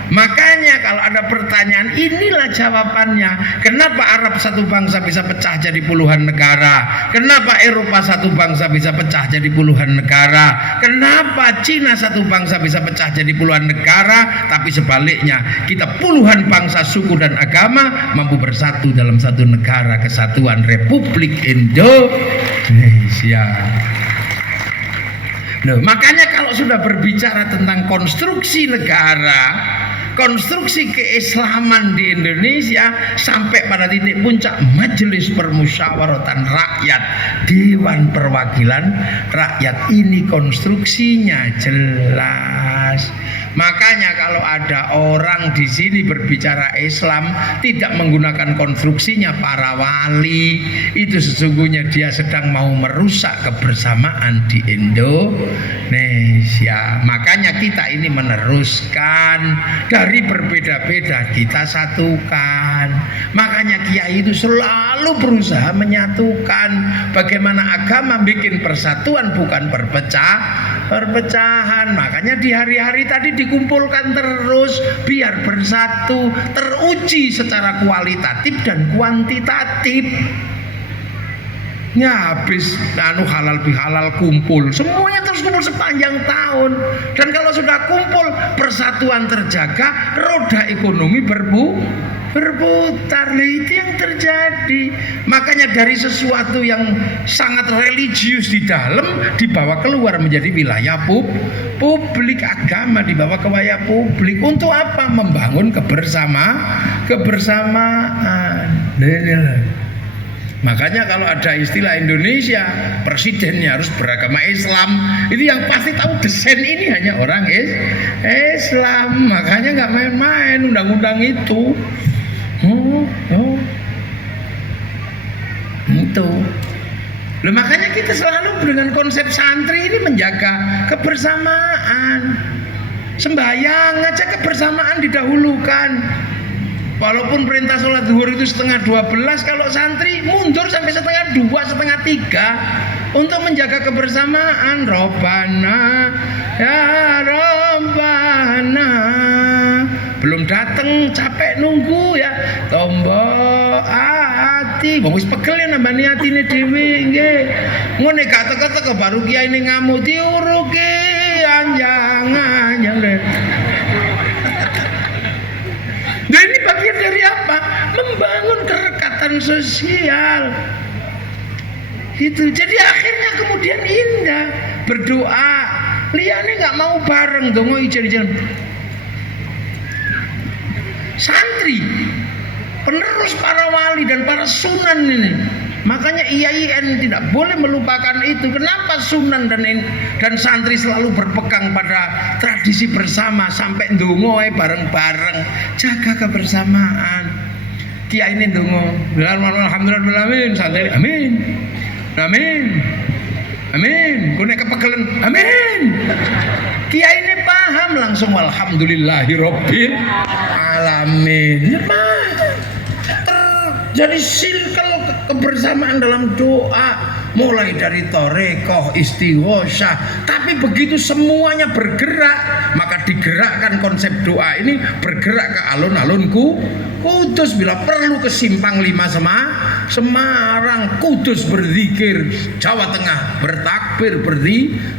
Makanya kalau ada pertanyaan, inilah jawabannya. Kenapa Arab satu bangsa bisa pecah jadi puluhan negara? Kenapa Eropa satu bangsa bisa pecah jadi puluhan negara? Kenapa Cina satu bangsa bisa pecah jadi puluhan negara? Tapi sebaliknya, kita puluhan bangsa, suku dan agama mampu bersatu dalam satu negara kesatuan Republik Indonesia. Loh, makanya kalau sudah berbicara tentang konstruksi negara, konstruksi keislaman di Indonesia, sampai pada titik puncak Majelis Permusyawaratan Rakyat, Dewan Perwakilan Rakyat, ini konstruksinya jelas. Makanya kalau ada orang di sini berbicara Islam tidak menggunakan konstruksinya para wali, itu sesungguhnya dia sedang mau merusak kebersamaan di Indonesia. Makanya kita ini meneruskan, dari berbeda-beda kita satukan. Makanya kiai itu selalu berusaha menyatukan. Bagaimana agama bikin persatuan, bukan perpecahan. Makanya di hari-hari tadi dikumpulkan terus biar bersatu, teruji secara kualitatif dan kuantitatif. Ya habis halal bihalal kumpul, semuanya terus kumpul sepanjang tahun. Dan kalau sudah kumpul, persatuan terjaga, roda ekonomi berputar. Nah, itu yang terjadi. Makanya dari sesuatu yang sangat religius di dalam dibawa keluar menjadi wilayah publik, agama dibawa ke wilayah publik. Untuk apa? Membangun kebersamaan. Makanya kalau ada istilah Indonesia, presidennya harus beragama Islam, itu yang pasti tahu desain ini hanya orang Islam. Makanya nggak main-main undang-undang itu. Itu. Loh, makanya kita selalu dengan konsep santri ini menjaga kebersamaan. Sembahyang aja kebersamaan didahulukan. Walaupun perintah sholat zuhur itu 11:30, kalau santri mundur sampai 1:30, 1:30 untuk menjaga kebersamaan. Robbana ya Robbana, belum datang capek nunggu ya, tombo ati wis pegel ya nambani atine dhewe nggih. Ngene gak teko-teko baru kiai ini ngamuk diuruki anjang-anjang. Nah, ini bagian dari apa? Membangun kerekatan sosial. Itu. Jadi akhirnya kemudian indah berdoa. Liane nggak mau bareng dongo ijen-ijen. Santri, penerus para wali dan para sunan ini. Makanya IAIN tidak boleh melupakan itu. Kenapa sunan dan santri selalu berpegang pada tradisi bersama sampai ndonga bareng-bareng, jaga kebersamaan. Kiai ini ndonga, alhamdulillah amin, santri amin. Amin. Amin. Kune kepegelen, amin. Kiai ini paham langsung alhamdulillahirabbil alamin. Jadi circle kebersamaan dalam doa, mulai dari torekoh, istighosah. Tapi begitu semuanya bergerak, maka digerakkan konsep doa ini bergerak ke alun-alun Kudus. Bila perlu ke Simpang 5 Semarang, Kudus berzikir, Jawa Tengah bertakbir,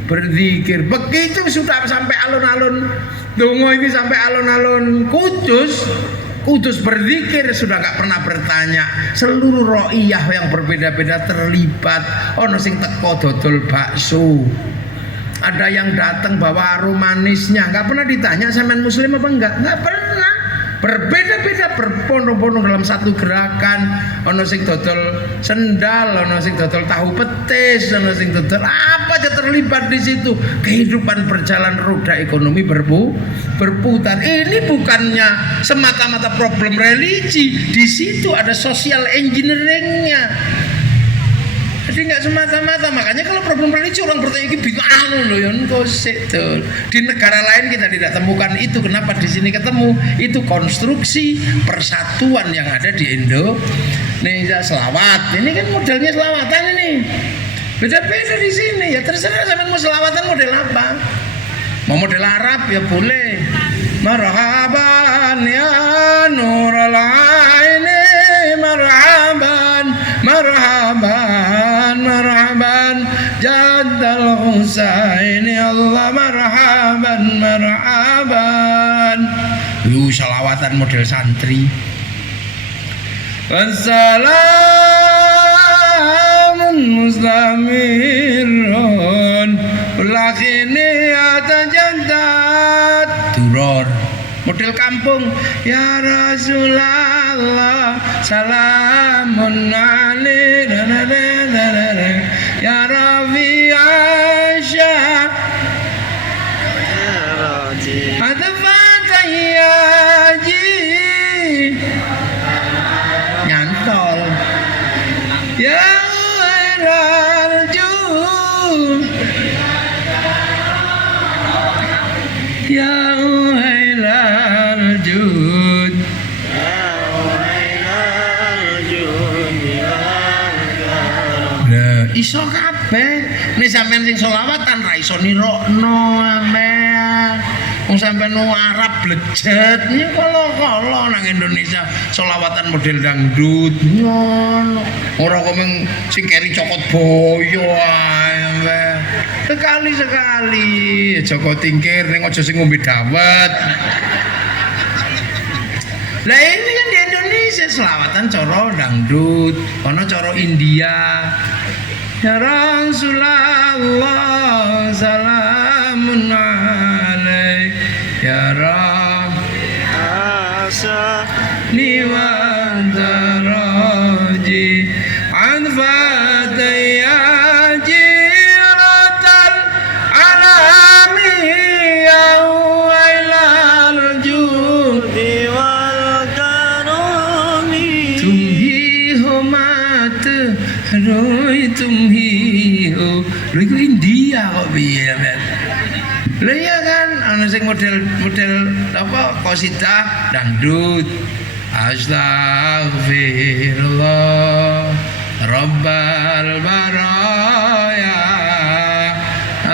berzikir. Begitu sudah sampai alun-alun dongo ini, sampai alun-alun Kudus berzikir, sudah gak pernah bertanya. Seluruh ro'iyah yang berbeda-beda terlibat. Ono sing teko dodol bakso, ada yang datang bawa arum manisnya, gak pernah ditanya sampean muslim apa enggak, gak pernah. Berbeda-beda, berbondong-bondong dalam satu gerakan. Ono sing dodol sendal, ono sing dodol tahu petis, ono sing dodol apa aja terlibat di situ. Kehidupan berjalan, roda ekonomi berputar. Ini bukannya semata-mata problem religi, di situ ada social engineeringnya. Jadi nggak semata-mata. Makanya kalau problem religi orang bertanya gitu, loh ya tuh. Di negara lain kita tidak temukan itu. Kenapa di sini ketemu? Itu konstruksi persatuan yang ada di Indonesia. Selawat, ini kan modelnya selawatan ini. Beda-beda di sini. Ya terserah sampean mau selawatan model apa. Mau model Arab ya boleh. Marhaban ya nurul aini, marhaban, marhaban, marhaban jaddal Husaini, Allah marhaban, marhaban. Salawatan model santri. Wassalamun mustamirun lakini atajaddad. Duror model kampung. Ya Rasulullah salamun alaina ya Rafi Aisyah Adfatayyaji nyantol. Ya Raju ya Uhailal Jud nah iso kabeh nek sampean sing selawatan ra iso nirokno sampean wong sampean Arab blejet iki kala-kala nang Indonesia selawatan model dangdut ngono ora kok sing keri cokot boyo ae sekali-sekali Joko Tingkir ning aja sing ngombe dawet. Lah ini kan di Indonesia selawatan cara dangdut, ana cara India. Ya Rasulullah salamun alaik ya Rabbani wa daraji anfatayyaji ratal alami ya wailal judi wal karami tumhi homat roi tumhi ho lho iku India kok piye men. Lha iya kan ana sing model apa qasidah dangdut. Astaghfirullah Rabbal baraya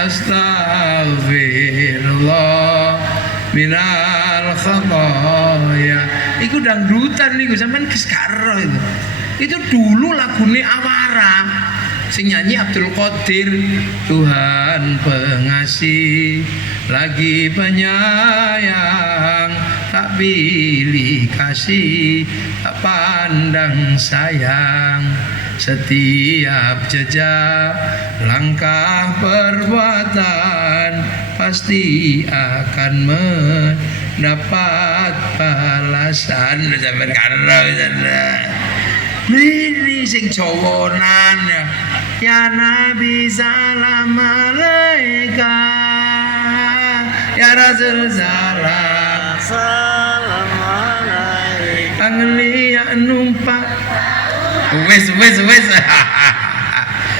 astaghfirullah minal khataya. Iku dangdutan niku sampean wis karo itu. Itu dulu lagune Awara. Sing nyanyi Abdul Qadir. Tuhan pengasih lagi penyayang, tak pilih kasih, tak pandang sayang. Setiap jejak langkah perbuatan pasti akan mendapat balasan. Sampai karo ini sing Jawanan ya. Ya Nabi salam alaika, ya Rasul salam alaika. Anglia numpak. Wes.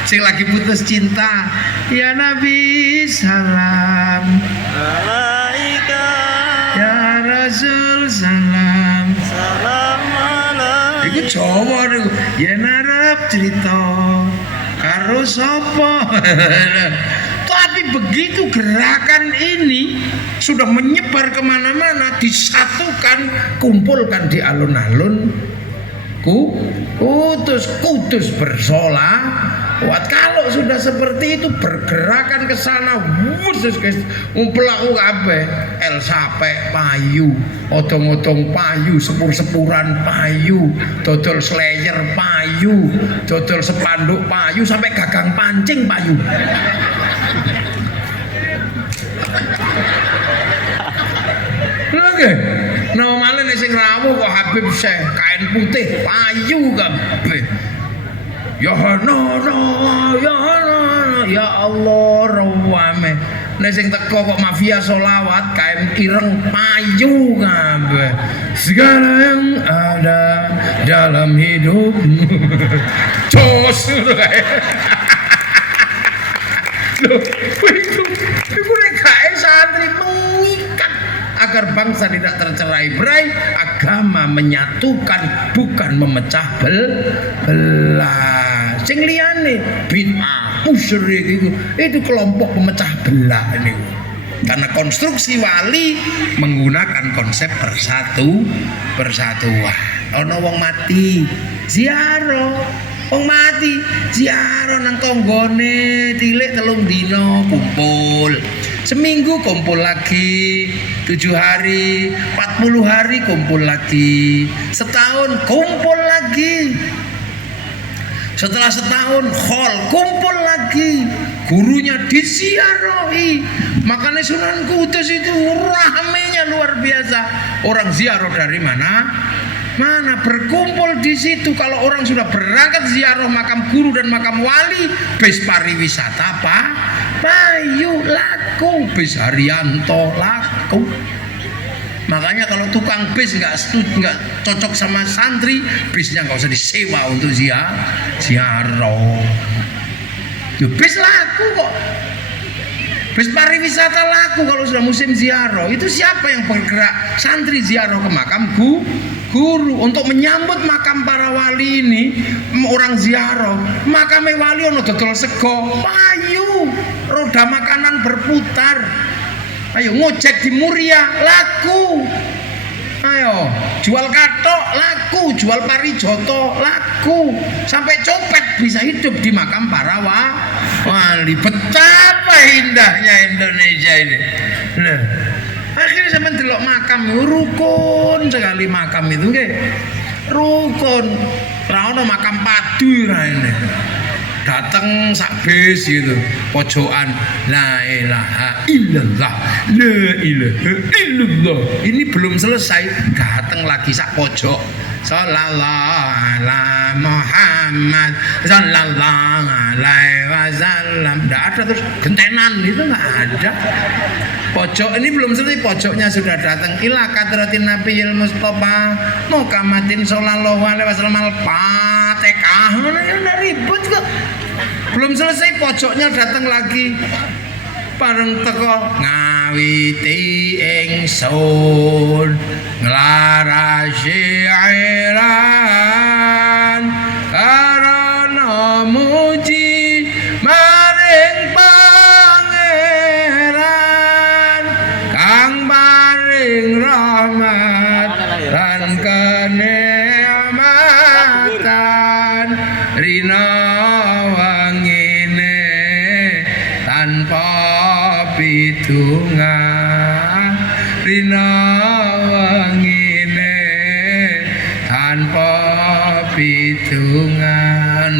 Sing lagi putus cinta. Ya Nabi salam alaika, ya Rasul salam alaika. Iku Jawa niku. Yen arep cerita karo sapa. Tapi begitu gerakan ini sudah menyebar kemana-mana, disatukan, kumpulkan di alun-alun Kudus bersolawat. Kalau sudah seperti itu bergerakan ke sana, khusus pelaku kabeh, el sape payu, odong-odong payu, sepur-sepuran payu, dodol slayer payu, dodol sepanduk payu, sampai gagang pancing payu. Oke. Nama malah sing rawuh kok Habib Syekh kain putih payu kabeh. Ya Allah rawame. Nek sing teko kok mafia solawat kain ireng payu kabeh. Segala yang ada dalam hidup. Jos. Loh, itu nek kae santri mengikat agar bangsa tidak tercerai-berai, agama menyatukan bukan memecah belah. Sing liyane bid'ah, musyrik itu kelompok pemecah belah niku. Karena konstruksi wali menggunakan konsep persatuan. Ono wong mati ziarah, wong mati ziarah nang tanggane tilik 3 dina kumpul. Seminggu kumpul lagi, 7 hari, 40 hari kumpul lagi, setahun kumpul lagi. Setelah setahun khol kumpul lagi, gurunya disiarahi. Makanya Sunan Kudus itu ramenya luar biasa. Orang ziarah dari mana berkumpul di situ. Kalau orang sudah berangkat ziarah makam guru dan makam wali, bis pariwisata payu laku, bis Haryanto laku. Makanya kalau tukang bis nggak cocok sama santri, bisnya nggak usah disewa untuk ziarah. Yo bis laku kok. Bis pariwisata laku kalau sudah musim ziarah. Itu siapa yang bergerak? Santri ziarah ke makam guru untuk menyambut makam para wali ini. Orang ziarah makam wali ono dodol sego payu, roda makanan berputar. Ayo ngojek di Muria laku. Ayo jual katok laku, jual parijoto laku, sampai copet bisa hidup di makam para wali. Betapa indahnya Indonesia ini. Nah, akhirnya saya mendelok makam, rukun sekali makam itu, nggih. Rukun. Ra ono makam padu ra ini. Datang sak bis gitu, pojokan la ilaha illallah, la ilaha illallah. Ini belum selesai, datang lagi sak pojok, sallallahu ala Muhammad sallallahu alaihi wasallam. Tidak ada, terus gentenan itu nggak ada. Pojok ini belum selesai, pojoknya sudah datang. Ila kadratin Nabiyil Mustafa Muhammadin sallallahu alaihi wasallam al-Fatihah. Ini ribut kok. Belum selesai, pojoknya datang lagi. Bareng teko ngawiti ingsun nglarasi airan karana muji maring pangeran kang paring rahmat lan kenikmatan rina pidunga rina wangine tanpa pidunga.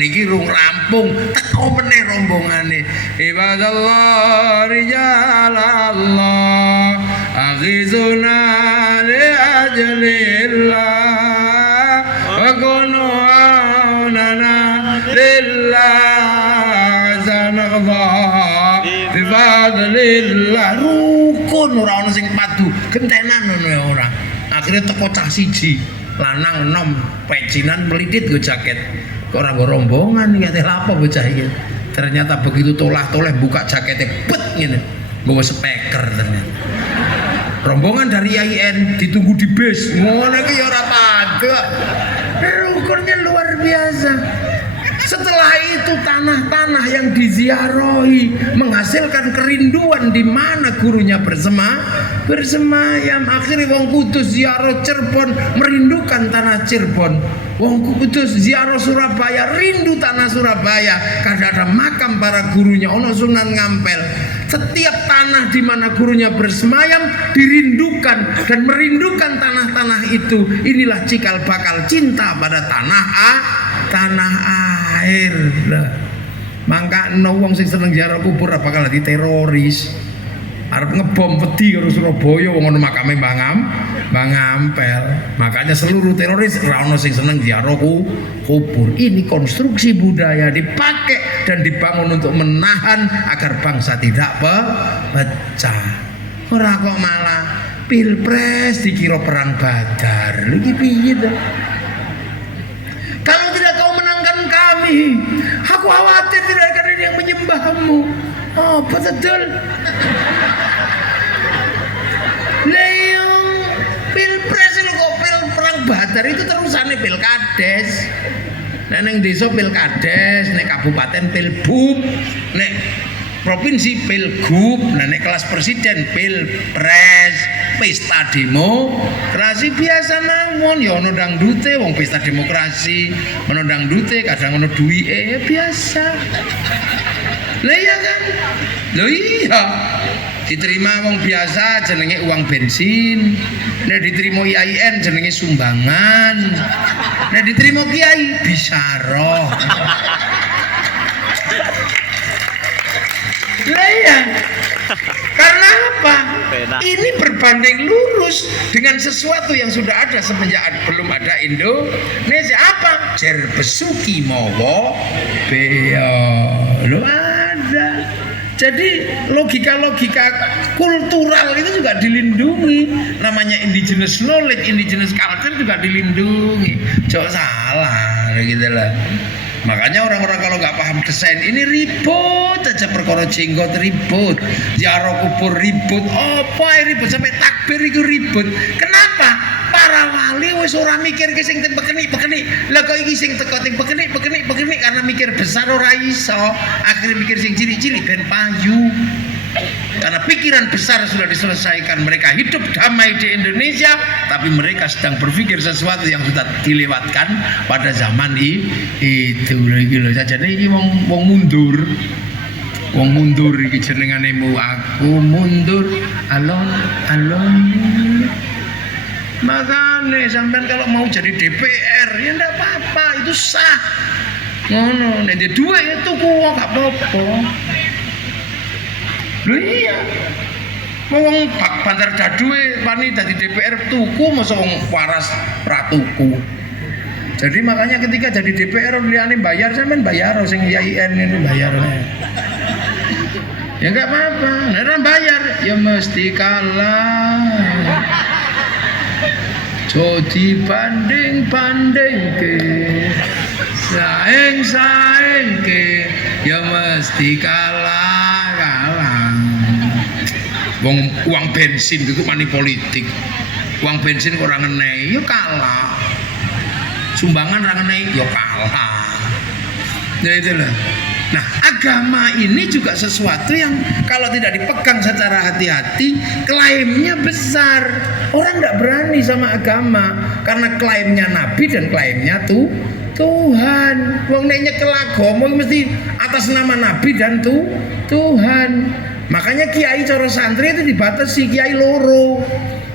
Niki rung rampung, teko meneh rombongane. Ibadallah rijalallah aghizuna li ajlillah wa kunu aunana lillah zanallah bifadlillah. Rukun ora ono sing padu, gentenan ngono ya ora. Akhirnya teko cah siji, lanang enom, pecinan melitit go jaket. Kok ora nggo rombongan iki, lapo bocah iki. Ternyata begitu tolah-toleh buka jaketnya, bet ngene. Nggawa speaker ternyata. Rombongan dari IAIN ditunggu di bis. Ngono iki ya ora padu. Rukunnya luar biasa. Setelah itu tanah-tanah yang diziarahi menghasilkan kerinduan di mana gurunya bersemayam. Akhirnya wong Kudus ziarah Cirebon merindukan tanah Cirebon. Wong Kudus ziarah Surabaya rindu tanah Surabaya karena ada makam para gurunya ono Sunan Ngampel. Setiap tanah di mana gurunya bersemayam dirindukan dan merindukan tanah-tanah itu. Inilah cikal bakal cinta pada tanah air. Lah mangka wong sing seneng ziarah kubur apa bakal dadi teroris. Arep ngebom wedi karo Surabaya wong ono makame Mbah Ngampel. Makanya seluruh teroris ora ono sing seneng ziarah kubur. Ini konstruksi budaya dipakai dan dibangun untuk menahan agar bangsa tidak pecah. Ora kok malah pilpres dikira perang Badar. Lha iki piye to? Kalau tidak kau menangkan kami, aku khawatir tidak akan ada yang menyembahmu. Oh, betul. Leung pilpres itu kok perang Badar itu terusannya pilkades. Nek ning desa pilkades, nek kabupaten pilbub, nek provinsi pilgub, nah nek kelas presiden pilpres, pesta demokrasi biasa mawon ya ono dangdute wong pesta demokrasi, ono dangdute kadang ono duwike ya biasa. Lah iya kan? Loh iya. Diterima wong biasa jenenge uang bensin. Nek diterima IAIN jenenge sumbangan. Nek diterima kiai bisyarah. Lah iya. Karena apa? Ini berbanding lurus dengan sesuatu yang sudah ada semenjak belum ada Indonesia. Apa? Jer besuki mawa bea. Loh ada. Jadi logika-logika kultural itu juga dilindungi. Namanya indigenous knowledge, indigenous culture juga dilindungi. Jangan salah gitu lah. Makanya orang-orang kalau nggak paham desain ini ribut aja, perkara jenggot ribut, ziarah kubur ribut, apa ribut sampai takbir itu ribut. Kenapa? Para wali wis ora mikir ke sing bekeni. Lah kok iki sing teko ting bekeni karena mikir besar ora iso. Akhirnya mikir sing cilik-cilik ben payu. Karena pikiran besar sudah diselesaikan, mereka hidup damai di Indonesia, tapi mereka sedang berpikir sesuatu yang sudah dilewatkan pada zaman itu lagi loh. Jadi ini wong mundur iki jenenganemu, aku mundur alon. Makanya sampean kalau mau jadi DPR ya enggak apa-apa, itu sah. Ngono, nek duwe ya tuku gak apa-apa. Lho iya. Wong Bantar Daduwe wani dadi DPR tuku masa wong waras ra tuku. Jadi makanya ketika jadi DPR liyane bayar sampean bayar sing IAIN itu bayar. Ya enggak apa-apa, nek bayar ya mesti kalah. Jadi banding ke saing ke ya mesti kalah. Uang bensin itu money politik. Uang bensin orang ngenei ya kalah. Sumbangan orang ngenei ya kalah. Nah itulah. Nah, agama ini juga sesuatu yang kalau tidak dipegang secara hati-hati, klaimnya besar. Orang tidak berani sama agama karena klaimnya Nabi dan klaimnya Tuhan. Wong nek nyekel agama mesti atas nama Nabi dan Tuhan. Makanya kiai cara santri itu dibatasi, kiai loro.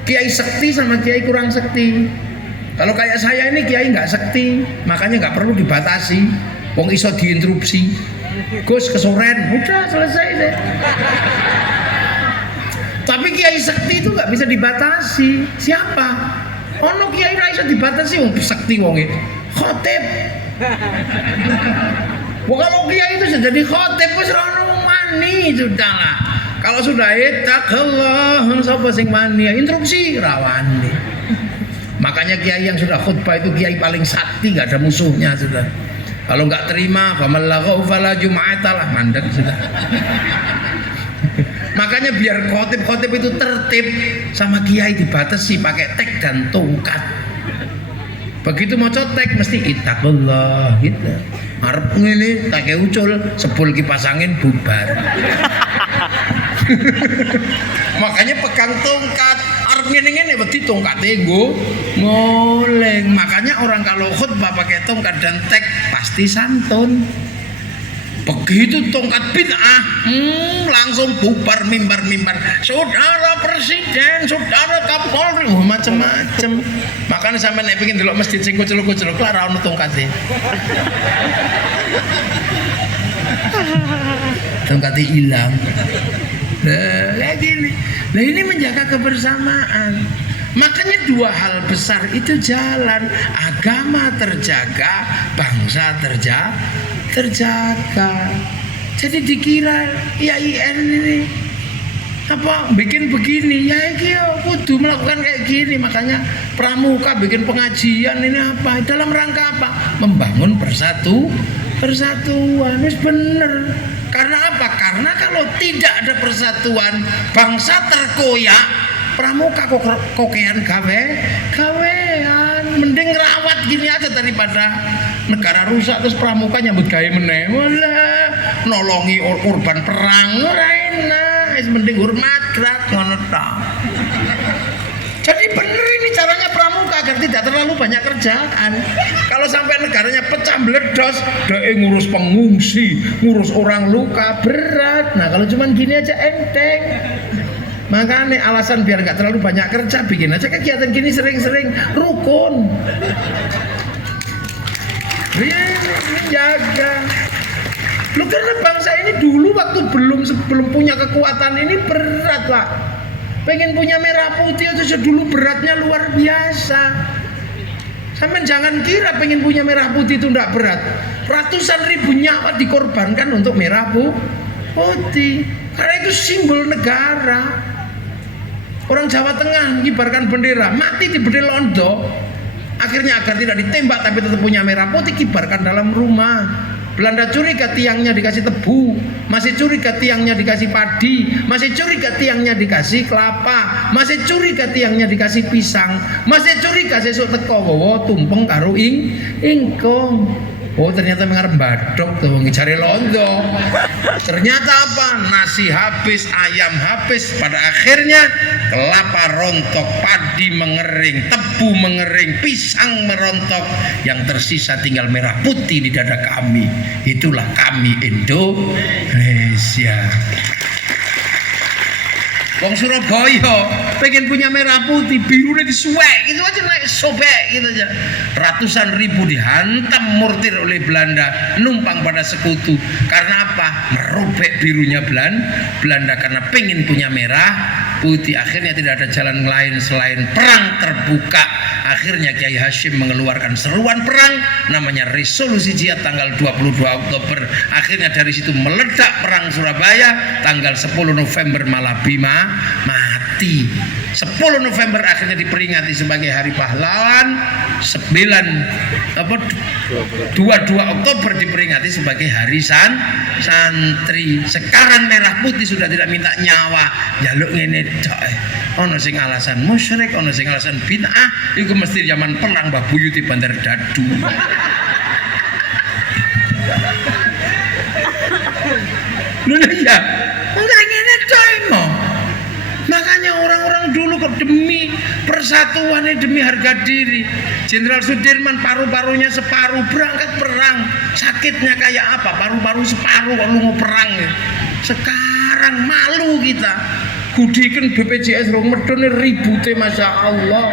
Kiai sekti sama kiai kurang sekti. Kalau kayak saya ini kiai nggak sekti, makanya nggak perlu dibatasi. Wong iso diinterupsi. Gus kesoren, udah selesai deh. Tapi kiai sekti itu nggak bisa dibatasi. Siapa? Ono kiai ra iso dibatasi wong sekti wong itu. Khotib. Wah kalau kiai itu sudah jadi khotib wis ono mani sudah lah. Kalau sudah ittaqallah sapa sing mani interupsi rawani. Makanya kiai yang sudah khutbah itu kiai paling sakti, nggak ada musuhnya sudah. Kalau nggak terima, famal laghaw fala jum'atalah, mandek sudah. Makanya biar khotib itu tertib, sama kiai dibatasi pakai tek dan tongkat. Begitu mau cotek mesti ittaqullah gitu. Arep ngene tak ucul sebul kipas angin bubar. Makanya pegang tongkat. Arep ngene-ngene wedi tongkate nggo ngoleng. Makanya orang kalau khutbah pakai tongkat dan tek pasti santun. Begitu tongkat bid'ah, langsung bubar mimbar. Saudara Presiden, saudara Kapolri, macam-macam. Makanya sampai nek pengin delok masjid sing kucel-kucel lah ra ono tongkate. Tongkate hilang. Nah, gini. Nah ini menjaga kebersamaan. Makanya dua hal besar itu jalan. Agama terjaga, bangsa terjaga. Jadi dikira IAIN ini apa bikin begini ya kudu melakukan kayak gini. Makanya pramuka bikin pengajian ini apa dalam rangka apa? Membangun persatuan. Wis bener. Karena apa? Karena kalau tidak ada persatuan, bangsa terkoyak. Pramuka kokean gawean, mending rawat gini aja daripada negara rusak terus pramuka nyambut gawe meneh. Walah, nolongi korban perang ora enak. Wis mending hormat gerak ngono tok. Jadi bener ini caranya pramuka agar tidak terlalu banyak kerjaan. Kalau sampai negaranya pecah meledos, ngurus pengungsi, ngurus orang luka berat. Nah kalau cuman gini aja enteng. Makanya alasan biar nggak terlalu banyak kerja, bikin aja kegiatan gini sering-sering rukun. Ini jaga. Lu karena bangsa ini dulu waktu belum punya kekuatan ini berat Pak. Pengen punya merah putih itu dulu beratnya luar biasa. Sampai jangan kira pengen punya merah putih itu enggak berat. Ratusan ribu nyawa dikorbankan untuk merah putih. Karena itu simbol negara. Orang Jawa Tengah mengibarkan bendera, mati di Bedil Londo. Akhirnya agar tidak ditembak tapi tetap punya merah putih, kibarkan dalam rumah. Belanda curiga tiangnya dikasih tebu, masih curiga tiangnya dikasih padi, masih curiga tiangnya dikasih kelapa, masih curiga tiangnya dikasih pisang, masih curiga sesuk teko wawa tumpeng karo ingkong. Oh ternyata mengarep badok tuh ngicari londo. Ternyata apa? Nasi habis, ayam habis. Pada akhirnya kelapa rontok, padi mengering, tebu mengering, pisang merontok. Yang tersisa tinggal merah putih di dada kami. Itulah kami Indonesia. Wong Surabaya pengen punya merah putih, birunya disuwek gitu aja, naik sobek gitu aja. Ratusan ribu dihantam mortir oleh Belanda, numpang pada sekutu. Karena apa? Merobek birunya Belanda karena pengen punya merah putih. Akhirnya tidak ada jalan lain selain perang terbuka. Akhirnya Kiai Hashim mengeluarkan seruan perang namanya Resolusi Jihad tanggal 22 Oktober. Akhirnya dari situ meledak perang Surabaya. Tanggal 10 November malah Bima mati. 10 November akhirnya diperingati sebagai Hari Pahlawan. 22 Oktober diperingati sebagai Hari Santri. Sekarang merah putih sudah tidak minta nyawa. Jaluk ngene coy. Ono sing alasan musyrik, ono sing alasan bid'ah. Iku mesti zaman perang Mbah Buyuti Bandar Dadu. Lho ya, enggak ngene coy mo. Makanya orang-orang dulu kok demi persatuan, demi harga diri. Jenderal Sudirman paru-parunya separuh berangkat perang. Sakitnya kayak apa? Paru-paru separuh kok lu mau perang ya. Sekarang malu kita. Gudikan BPJS rong medone ribute Masya Allah.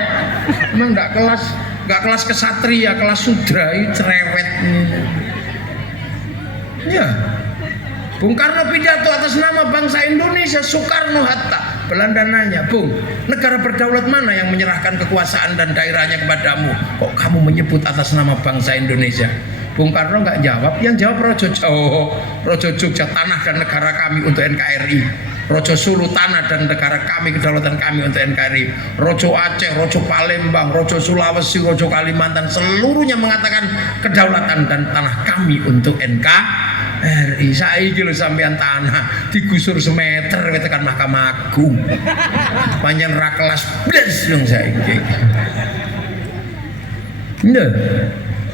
Emang enggak kelas kesatria, kelas sudra ini cerewet. Ya. Bung Karno pidato atas nama bangsa Indonesia, Soekarno Hatta. Belanda nanya, Bung, negara berdaulat mana yang menyerahkan kekuasaan dan daerahnya kepadamu? Kok kamu menyebut atas nama bangsa Indonesia? Bung Karno nggak jawab, yang jawab Rojo Jawa, Rojo Jogja, tanah dan negara kami untuk NKRI. Rojo Sulu, tanah dan negara kami, kedaulatan kami untuk NKRI. Rojo Aceh, Rojo Palembang, Rojo Sulawesi, Rojo Kalimantan, seluruhnya mengatakan kedaulatan dan tanah kami untuk NKRI. Saiki lho sampean tanah digusur semeter tekan Mahkamah Agung. Panjang ra kelas blas dong saiki. Nah,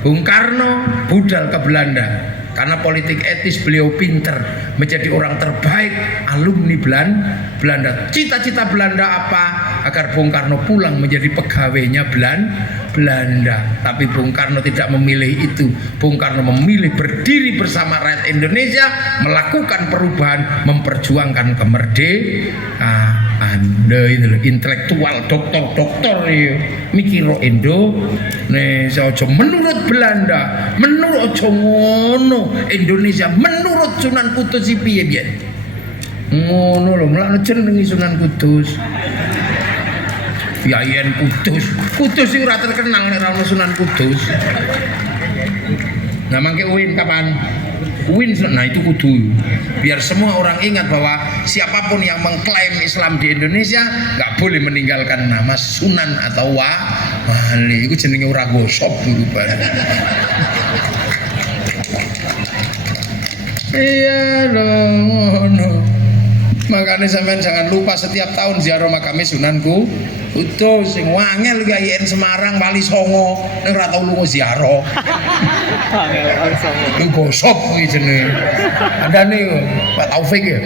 Bung Karno budal ke Belanda. Karena politik etis beliau pinter, menjadi orang terbaik alumni Belanda. Cita-cita Belanda apa? Agar Bung Karno pulang menjadi pegawainya Belanda. Tapi Bung Karno tidak memilih itu. Bung Karno memilih berdiri bersama rakyat Indonesia, melakukan perubahan, memperjuangkan kemerdekaan. Itu intelektual, doktor mikiro Indonesia menurut Belanda, menurut ngono Indonesia, menurut Sunan Kudus piye piye ngono lho, mulane jenenge Sunan Kudus. Yayan Kudus sing ora terkenal nek ora ono Sunan Kudus. Nah mangke UIN kapan? UIN, nah itu kudu biar semua orang ingat bahwa siapapun yang mengklaim Islam di Indonesia nggak boleh meninggalkan nama Sunan atau Wali. Itu jenenge ora gosok berubah. Iya dong. Makanya sampean jangan lupa setiap tahun ziarah makam Sunan Kudus. Utuh sing wangel iki IN Semarang Wali Songo ning ora tau lunga ziarah. Angel Wali Songo. Lu gosop iki jenenge. Andane Pak Taufik ya.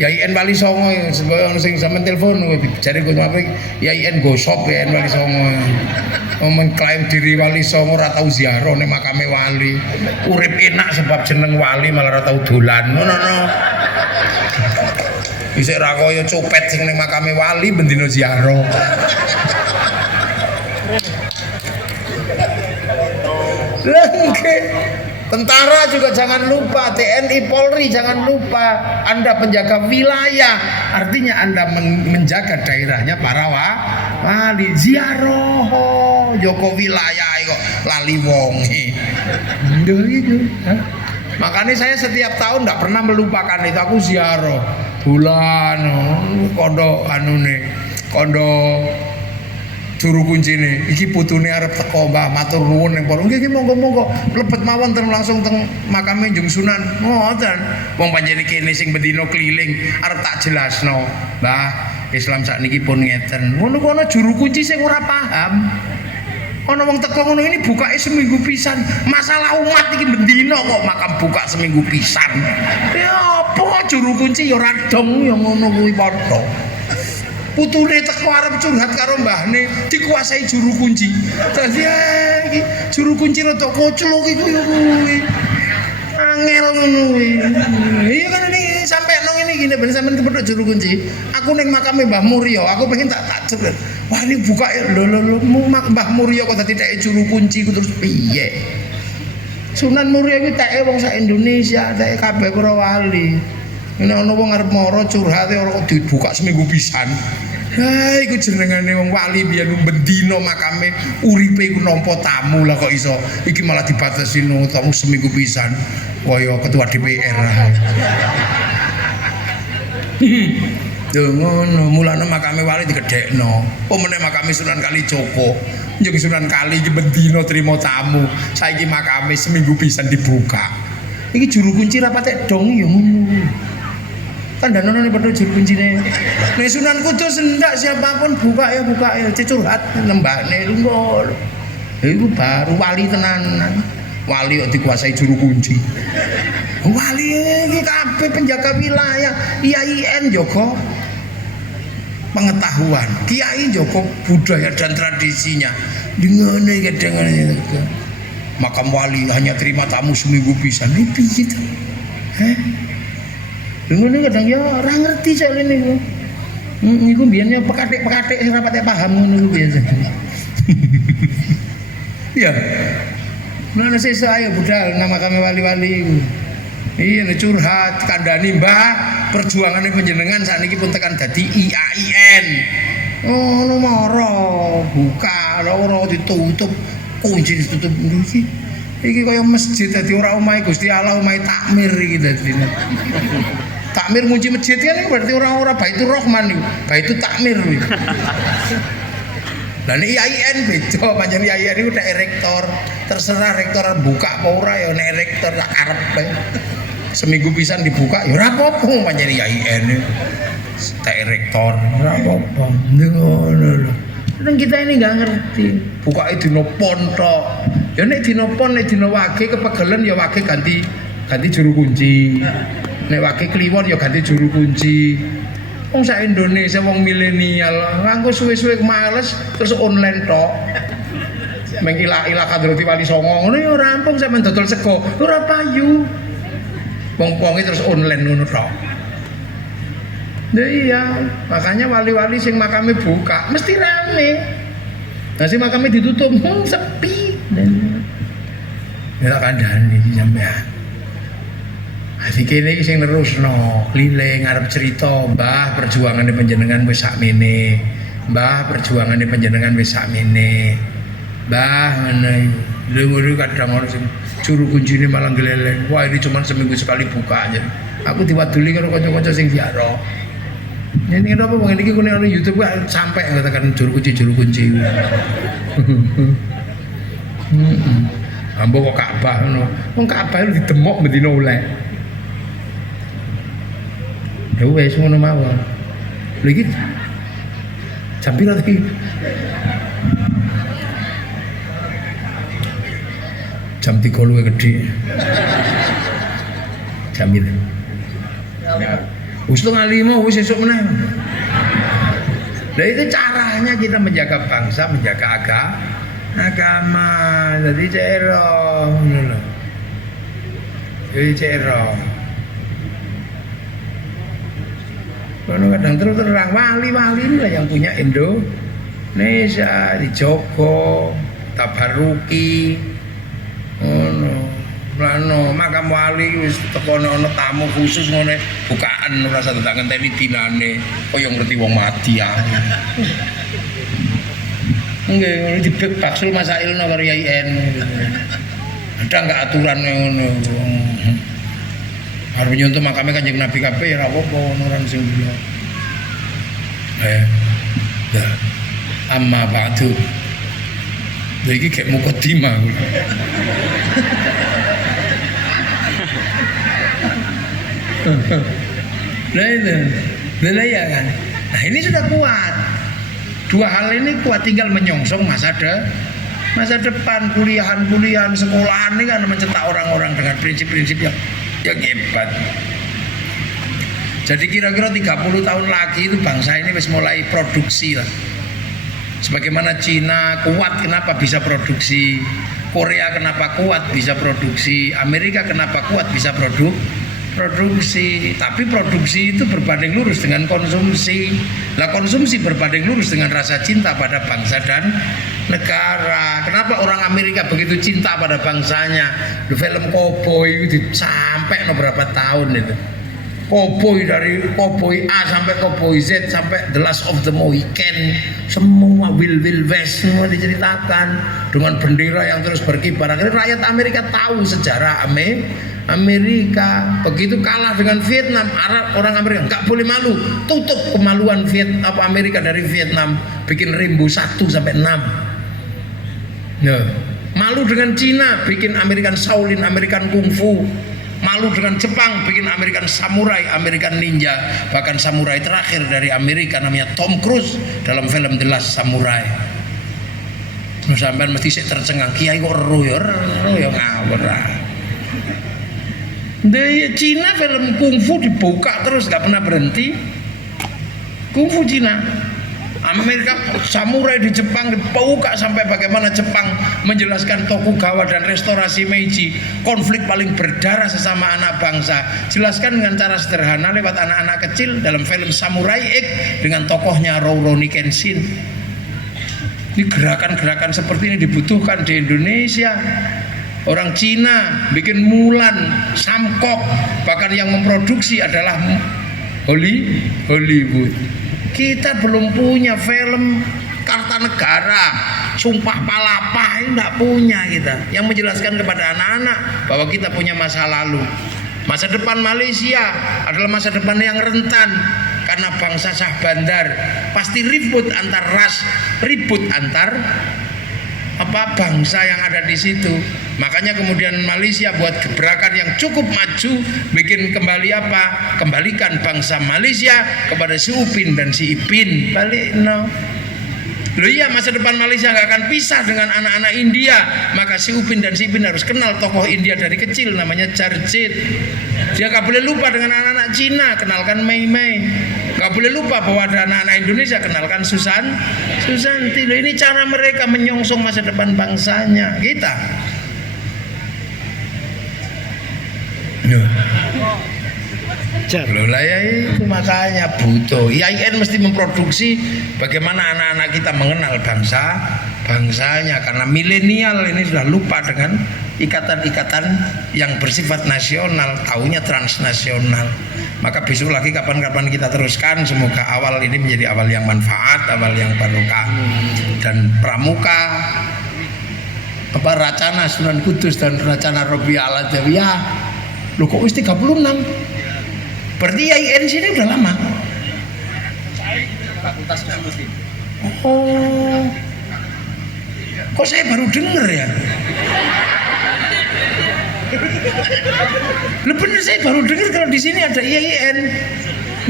Ya IN Wali Songo sebab sing sampean telepon jare Gus Taufik ya IN gosop ya IN Wali Songo. Mengklaim diri Wali Songo ora tau ziarah ning makame wali. Urip enak sebab jeneng wali malah ora tau dolan. Ngono. Isik ra kaya copet sing ning makame wali bendina ziarah. Lengke. Tentara juga jangan lupa, TNI Polri jangan lupa, Anda penjaga wilayah, artinya Anda menjaga daerahnya para wali. Ziarah Joko wilayah kok lali wonge. Gitu. Makanya saya setiap tahun tidak pernah melupakan itu. Aku ziarah bulan kondo kondo juru kunci nih, iki putune arep teko Mbah, matur nuwun ning para. Nggih monggo-monggo lebet mawon langsung teng makame Njung Sunan. Ngoten. Wong panjenengan kene sing bendina keliling arep tak jelasno. Mbah, Islam sakniki pun ngeten. Ngono kono juru kunci sing ora paham. Ana wong teko ngono ini bukake seminggu pisan. Masalah umat iki bendina kok makam buka seminggu pisan. Ya apa juru kunci ya ora dong ya ngono kuwi padha. Putune teko arep curhat karo mbahne dikuasai juru kunci. Dadi iki juru kunci rada koclok iku ya kuwi. Angel ngono kuwi. Iya kan ini sampai nang ngene iki ben sampean kepethuk juru kunci. Aku ning makame Mbah Mulya, aku pengen tak cepet. Wah ini buka lho Mbah Mulya kok dadi teke juru kunci ku terus piye? Sunan Muria iki teke wong sak Indonesia, teke kabeh para wali. Ini ana wong arep mara curhate ora kok dibuka seminggu pisan. Ha iku jenengane wong wali biyen bendina makame uripe iku nampa tamu lah kok iso. Iki malah dibatasi tamu seminggu pisan kaya ketua DPR. Yo ngono, mulane makame wali digedhekno. Apa meneh makame Sunan Kalijaga. Njung Sunan Kali iki bendina trima tamu. Saiki makame seminggu pisan dibuka. Iki juru kunci rapate dong yo ngono. Kandhane padha juru kuncine. Nek Sunan Kudus ndak siapapun buka ya curhat lembahne lungguh. Iku baru wali tenanan. Wali kok dikuasai juru kunci. Wali iki kabeh penjaga wilayah, IAIN Joko pengetahuan, kiai Joko budaya dan tradisinya. Dengan makam wali hanya terima tamu seminggu pisan. Ini piye to? Ngono kadang ya ora ngerti soal niku. Niku biyennya pekatik-pekatik sing rapate paham ngono ku biasa. Ya. Mana sesuk ayo budal nama kami wali-wali iku. Iya curhat kandhani Mbah, perjuangane panjenengan sakniki pun tekan dadi IAIN. Ngono mara buka ora ditutup, kunci ditutup iki. Iki kaya masjid dadi ora omahe Gusti Allah, omahe takmir iki dadi. Takmir ngunci masjid kan berarti orang-orang Baitur Rahman itu, Baitur Takmir itu. Lah nek IAIN beda, pancen IAIN itu nek rektor, terserah rektor buka apa ora ya nek rektor tak arep bae. Seminggu pisan dibuka ya ora apa-apa pancen IAIN. Tek rektor ora apa-apa. Ngono lho. Nang kita ini enggak ngerti. Bukake dina pon tok. Ya nek dina pon nek dina wage kepegelen ya wage ganti juru kunci. Nek wage kliwon ya ganti juru kunci. Wong sak Indonesia wong milenial nganggo suwe-suwe males terus online tok. Mengila-ila Kadrati Wali Songo ngono ya rampung sampean dodol sego. Ora payu. Wong-wonge terus online ngono tok. Nah iya, makanya wali-wali sing makame buka mesti rame. Nah sing makame ditutup sepi. Ya kandhane iki sampean. Hati kene iki sing nerusno, liling arep cerita, Mbah perjuangane panjenengan wis sakmene. Mbah perjuangane panjenengan wis sakmene. Mbah ngene. Lho kadang ono sing juru kuncine malah geleleng. Wah ini cuma seminggu sekali buka aja. Aku diwaduli karo kanca-kanca sing ziarah. Ini apa wong iki kene ono YouTube sampai ngatakan juru kunci. Ambo kok Ka'bah ngono. Wong Ka'bah didemok bendina oleh. Ya wis ngono mawon. Lha iki Jam piro iki? Jam 3 luwih gedhe. Jam piro? Wis 4:30 wis esuk meneh. Nah itu caranya kita menjaga bangsa, menjaga agama. Jadi cero, jadi cero. Kalau kadang terang wali-wali inilah yang punya Indonesia, di Joko, Tabaruki, makam wali wis tekono ana tamu khusus ngene bukaan ora usah tak ngenteni dinane kaya ngerti wong mati ae. Nggih, dibek baksul masailna karo YIN. Ada enggak aturan ngono. Arep nyontoh makame Kanjeng Nabi kabeh ya ora apa-apa orang sing liya. Ya. Amma ba'du. Lha iki gek mukadimah. Nah itu, nah ya kan. Nah ini sudah kuat. Dua hal ini kuat, tinggal menyongsong masa depan, kuliahan, sekolahan ini kan mencetak orang-orang dengan prinsip-prinsip yang hebat. Jadi kira-kira 30 tahun lagi itu bangsa ini wis mulai produksi lah. Sebagaimana Cina kuat kenapa bisa produksi, Korea kenapa kuat bisa produksi, Amerika kenapa kuat bisa produksi, tapi produksi itu berbanding lurus dengan konsumsi. Lah konsumsi berbanding lurus dengan rasa cinta pada bangsa dan negara. Kenapa orang Amerika begitu cinta pada bangsanya? Di film Cowboy itu sampai berapa tahun itu. Cowboy dari Cowboy A sampai Cowboy Z sampai The Last of the Mohican, semua Will West semua diceritakan dengan bendera yang terus berkibar. Akhirnya rakyat Amerika tahu sejarah Amerika. Begitu kalah dengan Vietnam, orang Amerika nggak boleh malu, tutup kemaluan Amerika dari Vietnam, bikin rimbu 1 sampai 6. Nah, malu dengan Cina, bikin American Shaolin, American Kung Fu. Malu dengan Jepang, bikin American Samurai, American Ninja. Bahkan samurai terakhir dari Amerika namanya Tom Cruise dalam film The Last Samurai. Sampai mesti sik tercengang, kiai kok ero ya ngawur. Dari Cina film kungfu dibuka terus nggak pernah berhenti. Kungfu Cina, Amerika samurai di Jepang dibuka sampai bagaimana Jepang menjelaskan Tokugawa dan restorasi Meiji, konflik paling berdarah sesama anak bangsa. Jelaskan dengan cara sederhana lewat anak-anak kecil dalam film Samurai X dengan tokohnya Rurouni Kenshin. Ini gerakan-gerakan seperti ini dibutuhkan di Indonesia. Orang Cina bikin Mulan, Samkok, bahkan yang memproduksi adalah Hollywood. Kita belum punya film Kartanegara, Sumpah Palapa, ini tidak punya kita. Yang menjelaskan kepada anak-anak bahwa kita punya masa lalu. Masa depan Malaysia adalah masa depan yang rentan karena bangsa Shah Bandar pasti ribut antar ras, ribut antar bangsa yang ada di situ. Makanya kemudian Malaysia buat gebrakan yang cukup maju, bikin kembalikan bangsa Malaysia kepada si Upin dan si Ipin. Balik Loh iya, masa depan Malaysia nggak akan pisah dengan anak-anak India. Maka si Upin dan si Ipin harus kenal tokoh India dari kecil namanya Charjit. Dia nggak boleh lupa dengan anak-anak Cina, kenalkan Mei Mei. Nggak boleh lupa bahwa ada anak-anak Indonesia, kenalkan Susanti. Loh, ini cara mereka menyongsong masa depan bangsanya. Kita loh lah ya, itu makanya butuh IAIN mesti memproduksi bagaimana anak-anak kita mengenal bangsanya, karena milenial ini sudah lupa dengan ikatan-ikatan yang bersifat nasional, taunya transnasional. Maka besok lagi kapan-kapan kita teruskan, semoga awal ini menjadi awal yang manfaat, awal yang barokah. Dan pramuka Racana Sunan Kudus dan Racana Robiah Al-Adawiyah, loh kok wis 36? Berarti IAIN sini udah lama. Oh, kok saya baru dengar ya? Loh bener, saya baru dengar kalau di sini ada IAIN.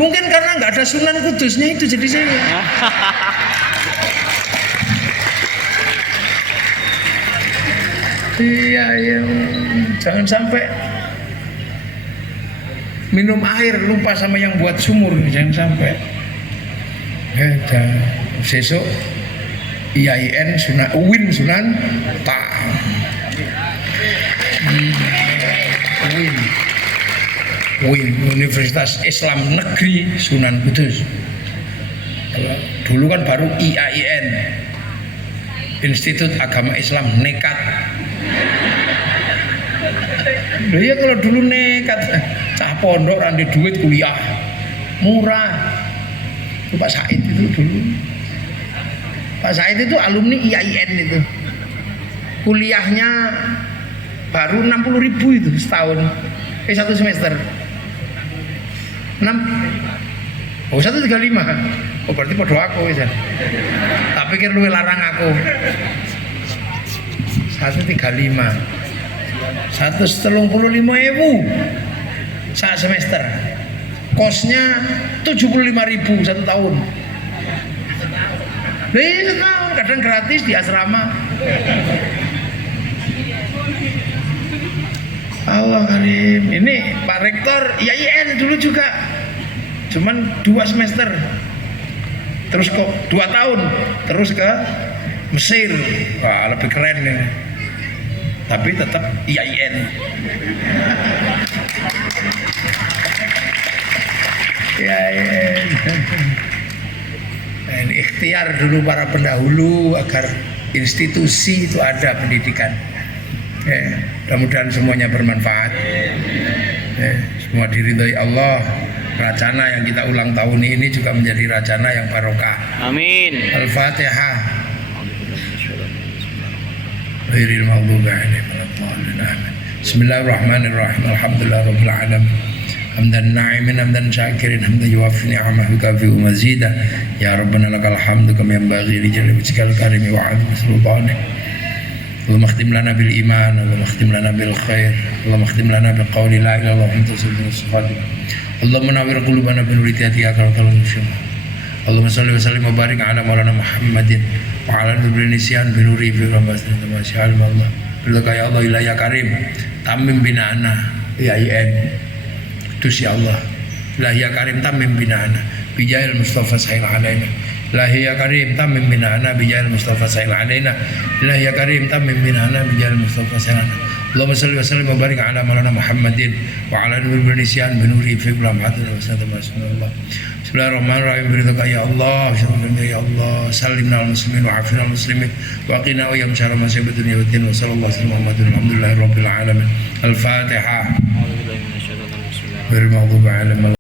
Mungkin karena nggak ada Sunan Kudusnya itu jadi saya. Iya, iya. Jangan sampai minum air lupa sama yang buat sumur, jangan sampai. Sesuk IAIN Sunan UIN Sunan tak UIN Universitas Islam Negeri Sunan Kudus. Dulu kan baru IAIN Institut Agama Islam Nekat. Loh ya kalau dulu nekat cah pondok randi duit kuliah murah. Itu Pak Said itu dulu. Pak Said itu alumni IAIN itu. Kuliahnya baru 60.000 itu setahun. Satu semester. 6. Oh 135. Oh berarti podo aku ya. Tak pikir lu larang aku. 135. 135.000 saat semester. Kosnya 75.000 satu tahun. Ini setahun kadang gratis di asrama. Allah Karim. Ini Pak Rektor IAIN dulu juga. Cuman 2 semester. Terus kok 2 tahun. Terus ke Mesir. Wah lebih keren nih. Tapi tetap IAIN. IAIN. Nah, ini ikhtiar dulu para pendahulu agar institusi itu ada pendidikan. Mudah-mudahan semuanya bermanfaat. Semua diridhoi Allah. Racana yang kita ulang tahun ini juga menjadi racana yang barokah. Amin. Al-Fatihah. Ghairil maghdubi 'alaihim waladdallin. Bismillahirrahmanirrahim. Alhamdulillahirabbil alamin. Hamdan na'imin hamdan syakirin hamdan yuwaffi ni'amahu kafi'u mazida. Ya Rabbana lakal hamdu kama yanbaghi li jalali wajhikal karimi wa 'azimi sultanik. Allahumma khtim lana bil iman, Allahumma khtim lana bil khair, Allahumma khtim lana bil qawli la ilaha illallah anta subhanaka. Allahumma nawwir qulubana bi nuri hidayati akal kalam. Allahumma shalli wa sallim wa barik ala maulana Muhammadin wa ala nuril nisyan bi nuri fi rahmatin masyaallah Allah. Berdoa ya Allah ya Karim, tamim binana IAIN. Tusi Allah. Ya Karim tamim binana bijahil Mustafa sahil alaina. Ya Karim tamim binana bijahil Mustafa sahil alaina. Ya Karim tamim binana bijahil Mustafa sahil alaina. Allahumma salli wa sallim wa barik ala maulana Muhammadin wa ala nuril nisyan bi nuri fi rahmatin masyaallah. Bismillahirrahmanirrahim. Berdoa ya Allah, ya Allah, salimna al-muslimin wa afina al-muslimin wa qina wa yam syarra masibad dunya wa din wa sallallahu alaihi wa sallam alhamdulillahirabbil alamin. Al-Fatihah. Ghairil maghdubi 'alaihim